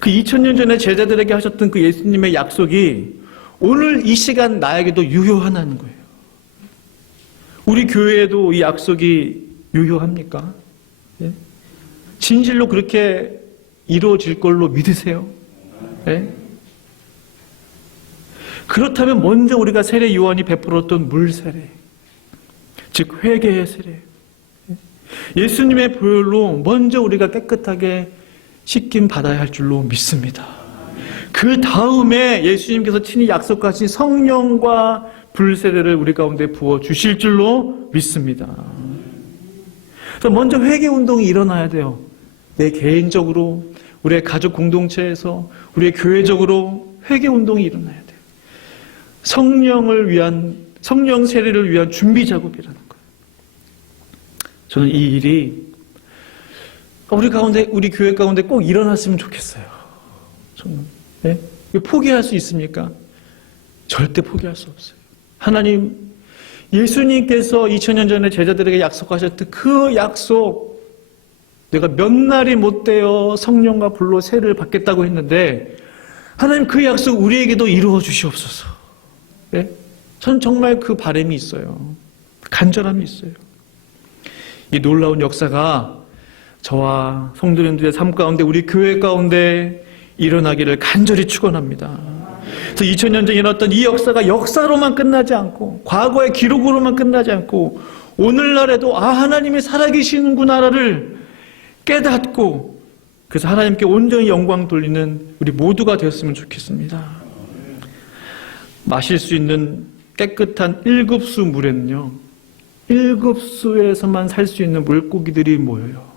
그 2000년 전에 제자들에게 하셨던 그 예수님의 약속이 오늘 이 시간 나에게도 유효하다는 거예요. 우리 교회에도 이 약속이 유효합니까? 진실로 그렇게 이루어질 걸로 믿으세요? 그렇다면 먼저 우리가 세례 요한이 베풀었던 물 세례, 즉 회개의 세례, 예수님의 보혈로 먼저 우리가 깨끗하게 씻김 받아야 할 줄로 믿습니다. 그 다음에 예수님께서 친히 약속하신 성령과 불세례를 우리 가운데 부어 주실 줄로 믿습니다. 그래서 먼저 회개 운동이 일어나야 돼요. 내 개인적으로, 우리의 가족 공동체에서, 우리의 교회적으로 회개 운동이 일어나야 돼요. 성령 세례를 위한 준비 작업이라는 거예요. 저는 이 일이 우리 교회 가운데 꼭 일어났으면 좋겠어요. 저는. 포기할 수 있습니까? 절대 포기할 수 없어요. 하나님, 예수님께서 2000년 전에 제자들에게 약속하셨던 그 약속, 내가 몇 날이 못 되어 성령과 불로 세를 받겠다고 했는데 하나님 그 약속 우리에게도 이루어 주시옵소서. 네? 전 정말 그 바람이 있어요. 간절함이 있어요. 이 놀라운 역사가 저와 성도님들의 삶 가운데, 우리 교회 가운데 일어나기를 간절히 축원합니다. 그래서 2000년 전에 일어났던 이 역사가 역사로만 끝나지 않고, 과거의 기록으로만 끝나지 않고, 오늘날에도 하나님이 살아계시는구나를 깨닫고, 그래서 하나님께 온전히 영광 돌리는 우리 모두가 되었으면 좋겠습니다. 마실 수 있는 깨끗한 1급수 물에는요, 1급수에서만 살 수 있는 물고기들이 모여요.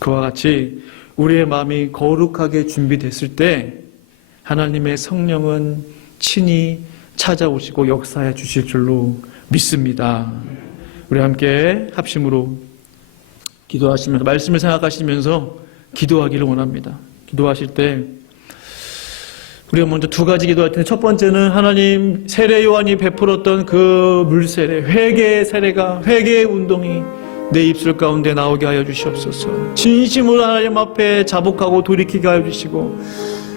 그와 같이 우리의 마음이 거룩하게 준비됐을 때 하나님의 성령은 친히 찾아오시고 역사해 주실 줄로 믿습니다. 우리 함께 합심으로 기도하시면서, 말씀을 생각하시면서 기도하기를 원합니다. 기도하실 때 우리가 먼저 두 가지 기도할 텐데, 첫 번째는 하나님 세례 요한이 베풀었던 그 물세례, 회개의 세례가, 회개의 운동이 내 입술 가운데 나오게 하여 주시옵소서. 진심으로 하나님 앞에 자복하고 돌이키게 하여 주시고,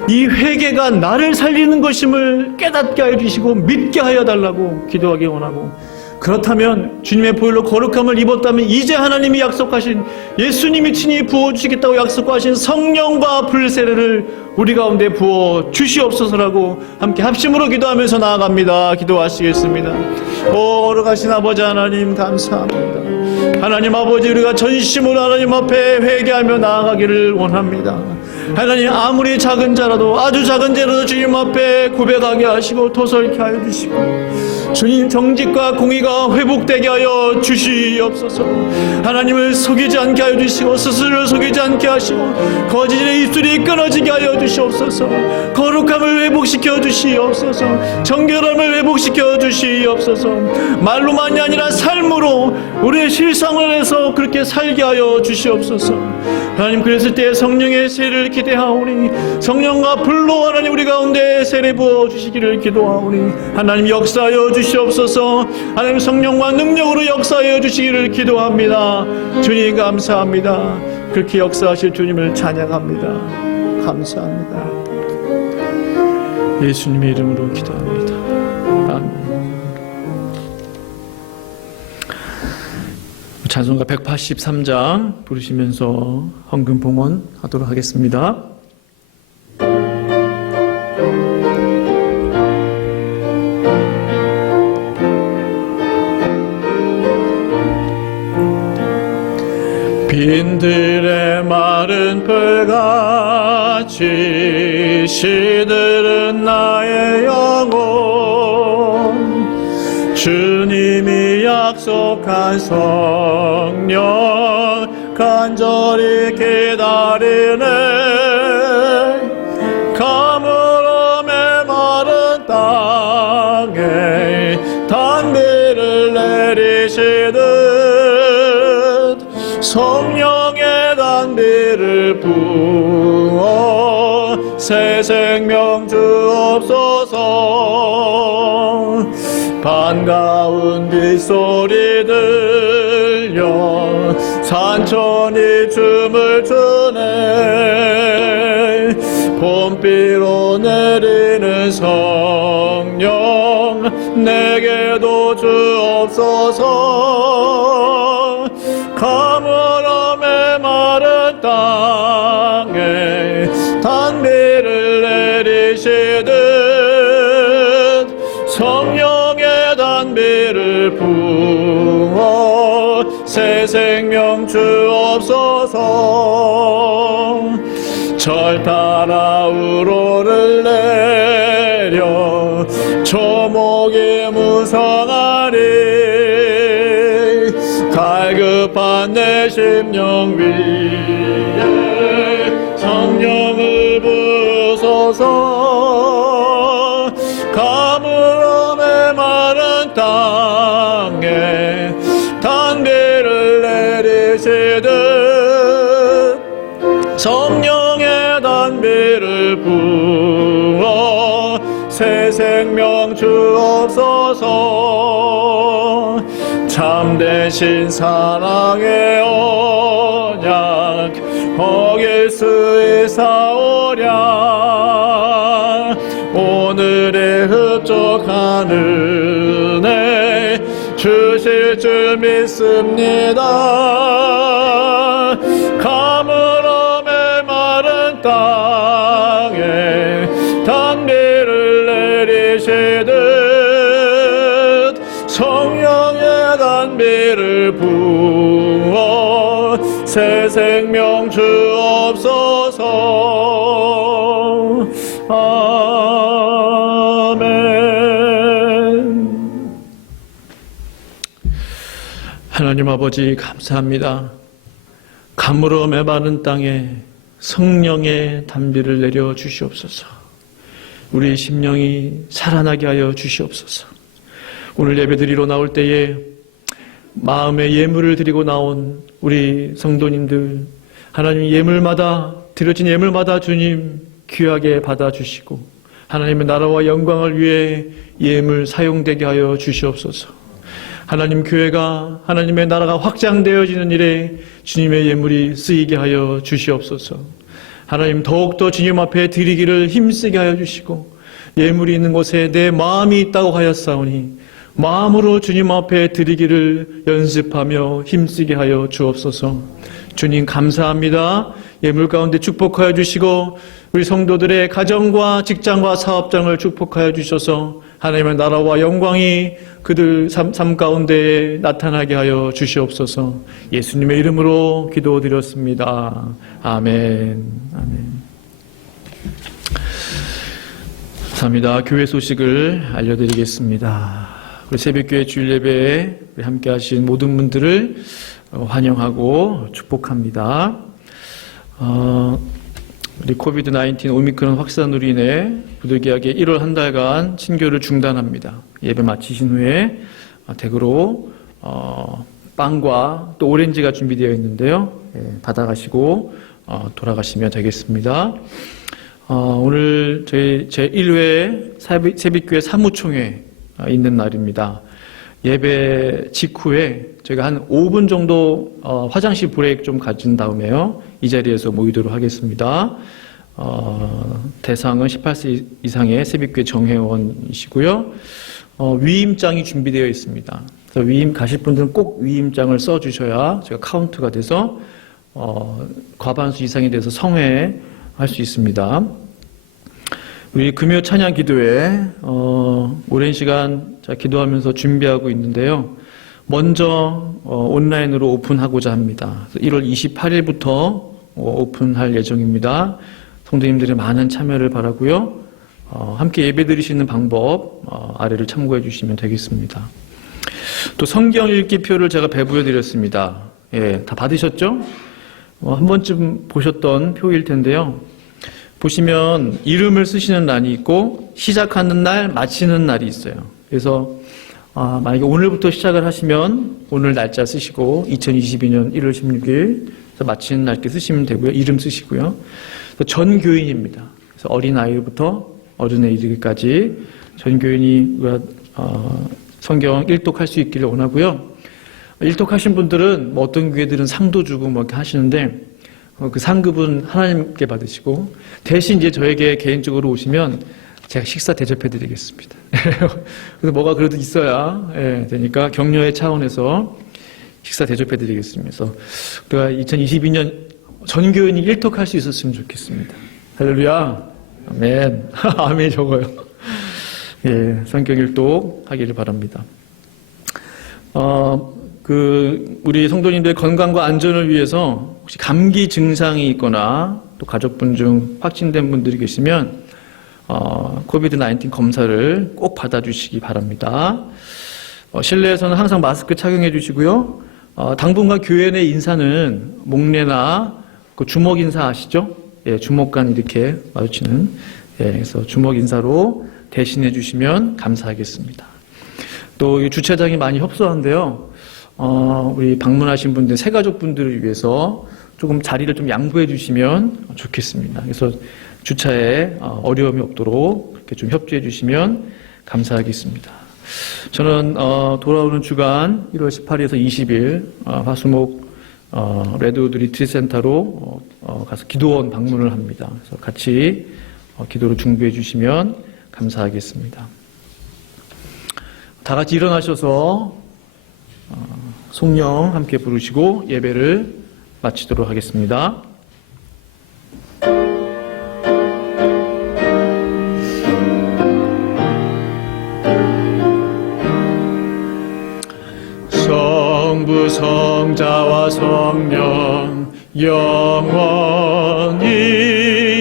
이 회개가 나를 살리는 것임을 깨닫게 하여 주시고 믿게 하여 달라고 기도하기 원하고, 그렇다면 주님의 보혈로 거룩함을 입었다면 이제 하나님이 약속하신, 예수님이 친히 부어주시겠다고 약속하신 성령과 불세례를 우리 가운데 부어 주시옵소서라고 함께 합심으로 기도하면서 나아갑니다. 기도하시겠습니다. 거룩하신 아버지 하나님, 감사합니다. 하나님 아버지, 우리가 전심으로 하나님 앞에 회개하며 나아가기를 원합니다. 하나님, 아무리 작은 자라도, 아주 작은 자라도 주님 앞에 고백하게 하시고 토설케 하여 주시고, 주님 정직과 공의가 회복되게 하여 주시옵소서. 하나님을 속이지 않게 하여 주시고, 스스로를 속이지 않게 하시고, 거짓의 입술이 끊어지게 하여 주시옵소서. 거룩함을 회복시켜 주시옵소서. 정결함을 회복시켜 주시옵소서. 말로만이 아니라 삶으로 우리의 실상을 해서 그렇게 살게 하여 주시옵소서. 하나님, 그랬을 때 성령의 세례를 기대하오니, 성령과 불로 하나님 우리 가운데 세례 부어 주시기를 기도하오니, 하나님 역사하여 주시옵소서. 하나님 성령과 능력으로 역사하여 주시기를 기도합니다. 주님 감사합니다. 그렇게 역사하실 주님을 찬양합니다. 감사합니다. 예수님의 이름으로 기도합니다. 아멘. 찬송가 183장 부르시면서 헌금 봉헌하도록 하겠습니다. 빈들의 마른 풀같이 시들은 나의 영혼, 주님이 약속한 성령 간절히 기다리네. 가물어 메마른 땅에 단비를 내리시듯 성령의 단비를 부어 새 생명 주옵소서. 반가운 빗소리 들려 산천이 춤을 추네. 봄비로 내리는 성령 내게도 주옵소서. 가물어 메마른 땅에 단비를 내리시듯 성령의 단비를 부어 새 생명 주옵소서. 절 따라 우로를 내려 초목이 무성하니 갈급한 내 심령 위에 성령을 부으소서. 가물어 메마른 땅에 단비를 내리시듯 성령의 단비를 부어 새 생명 주옵소서. 참되신 사랑의 언약 어길 수 있사오랴. 오늘의 흡족한 은혜 주실 줄 믿습니다. 가물어 메마른 땅에 단비를 내리시듯 성령의 단비를 부어 새 생명 주옵소서. 아멘. 하나님 아버지 감사합니다. 가물어 메마른 땅에 성령의 단비를 내려 주시옵소서. 우리 심령이 살아나게 하여 주시옵소서. 오늘 예배드리러 나올 때에 마음의 예물을 드리고 나온 우리 성도님들, 하나님 예물마다 드려진 예물마다 주님 귀하게 받아주시고 하나님의 나라와 영광을 위해 예물 사용되게 하여 주시옵소서. 하나님 교회가 하나님의 나라가 확장되어지는 일에 주님의 예물이 쓰이게 하여 주시옵소서. 하나님 더욱더 주님 앞에 드리기를 힘쓰게 하여 주시고 예물이 있는 곳에 내 마음이 있다고 하였사오니 마음으로 주님 앞에 드리기를 연습하며 힘쓰게 하여 주옵소서. 주님 감사합니다. 예물 가운데 축복하여 주시고 우리 성도들의 가정과 직장과 사업장을 축복하여 주셔서 하나님의 나라와 영광이 그들 삶 가운데 나타나게 하여 주시옵소서. 예수님의 이름으로 기도드렸습니다. 아멘. 아멘. 감사합니다. 교회 소식을 알려드리겠습니다. 우리 새벽교회 주일 예배에 함께 하신 모든 분들을 환영하고 축복합니다. 우리 코비드-19 오미크론 확산으로 인해 부득이하게 1월 한 달간 친교를 중단합니다. 예배 마치신 후에 댁으로 빵과 또 오렌지가 준비되어 있는데요. 받아가시고 돌아가시면 되겠습니다. 오늘 저희 제1회 새벽교회 사무총회 있는 날입니다. 예배 직후에 저희가 한 5분 정도 화장실 브레이크 좀 가진 다음에요. 이 자리에서 모이도록 하겠습니다. 대상은 18세 이상의 새벽교회 정회원이시고요. 위임장이 준비되어 있습니다. 그래서 위임 가실 분들은 꼭 위임장을 써주셔야 제가 카운트가 돼서 과반수 이상이 돼서 성회할 수 있습니다. 우리 금요 찬양 기도회 오랜 시간 기도하면서 준비하고 있는데요. 먼저 온라인으로 오픈하고자 합니다. 1월 28일부터 오픈할 예정입니다. 성도님들의 많은 참여를 바라고요. 함께 예배드리시는 방법 아래를 참고해 주시면 되겠습니다. 또 성경 읽기표를 제가 배부해 드렸습니다. 예, 다 받으셨죠? 한 번쯤 보셨던 표일 텐데요. 보시면 이름을 쓰시는欄이 있고 시작하는 날, 마치는 날이 있어요. 그래서 만약에 오늘부터 시작을 하시면 오늘 날짜 쓰시고 2022년 1월 16일 마치는 날께 쓰시면 되고요. 이름 쓰시고요. 전 교인입니다. 그래서 어린아이부터 어른에 이르기까지 전 교인이 성경 일독할 수 있기를 원하고요. 일독하신 분들은 어떤 교회들은 상도 주고 이렇게 하시는데 그 상급은 하나님께 받으시고 대신 이제 저에게 개인적으로 오시면 제가 식사 대접해 드리겠습니다. 그래서 뭐가 그래도 있어야 되니까 격려의 차원에서 식사 대접해 드리겠습니다. 그래서 우리가 2022년 전교인이 일독할 수 있었으면 좋겠습니다. 할렐루야. 아멘. 아멘 적어요. 예, 성경 일독 하기를 바랍니다. 우리 성도님들의 건강과 안전을 위해서 혹시 감기 증상이 있거나 또 가족분 중 확진된 분들이 계시면 코비드-19 검사를 꼭 받아주시기 바랍니다. 실내에서는 항상 마스크 착용해 주시고요. 당분간 교회 내 인사는 목례나 그 주먹 인사 아시죠? 예, 주먹간 이렇게 마주치는 그래서 주먹 인사로 대신해 주시면 감사하겠습니다. 또 이 주차장이 많이 협소한데요. 우리 방문하신 분들, 새가족분들을 위해서 조금 자리를 좀 양보해 주시면 좋겠습니다. 그래서 주차에 어려움이 없도록 이렇게 좀 협조해 주시면 감사하겠습니다. 저는 돌아오는 주간 1월 18일에서 20일 화수목 레드우드 리트리트 센터로 가서 기도원 방문을 합니다. 그래서 같이 기도를 중보해 주시면 감사하겠습니다. 다 같이 일어나셔서 송영 함께 부르시고 예배를 마치도록 하겠습니다. 성부 성자와 성령 영원히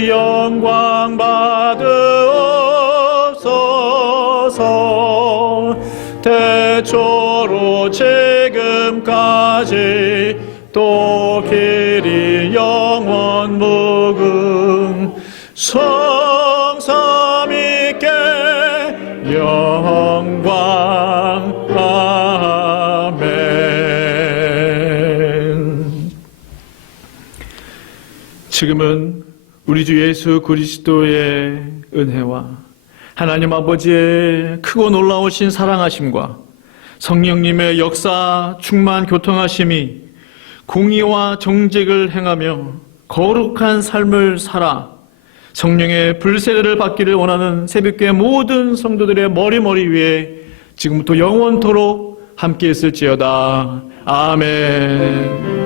영광 받으옵소서. 태초로 지금까지 또 길이 영원 무궁 성삼위께 영광. 아멘. 지금은 우리 주 예수 그리스도의 은혜와 하나님 아버지의 크고 놀라우신 사랑하심과 성령님의 역사 충만 교통하심이 공의와 정직을 행하며 거룩한 삶을 살아 성령의 불세례를 받기를 원하는 새벽교회 모든 성도들의 머리 위에 지금부터 영원토록 함께 있을지어다. 아멘.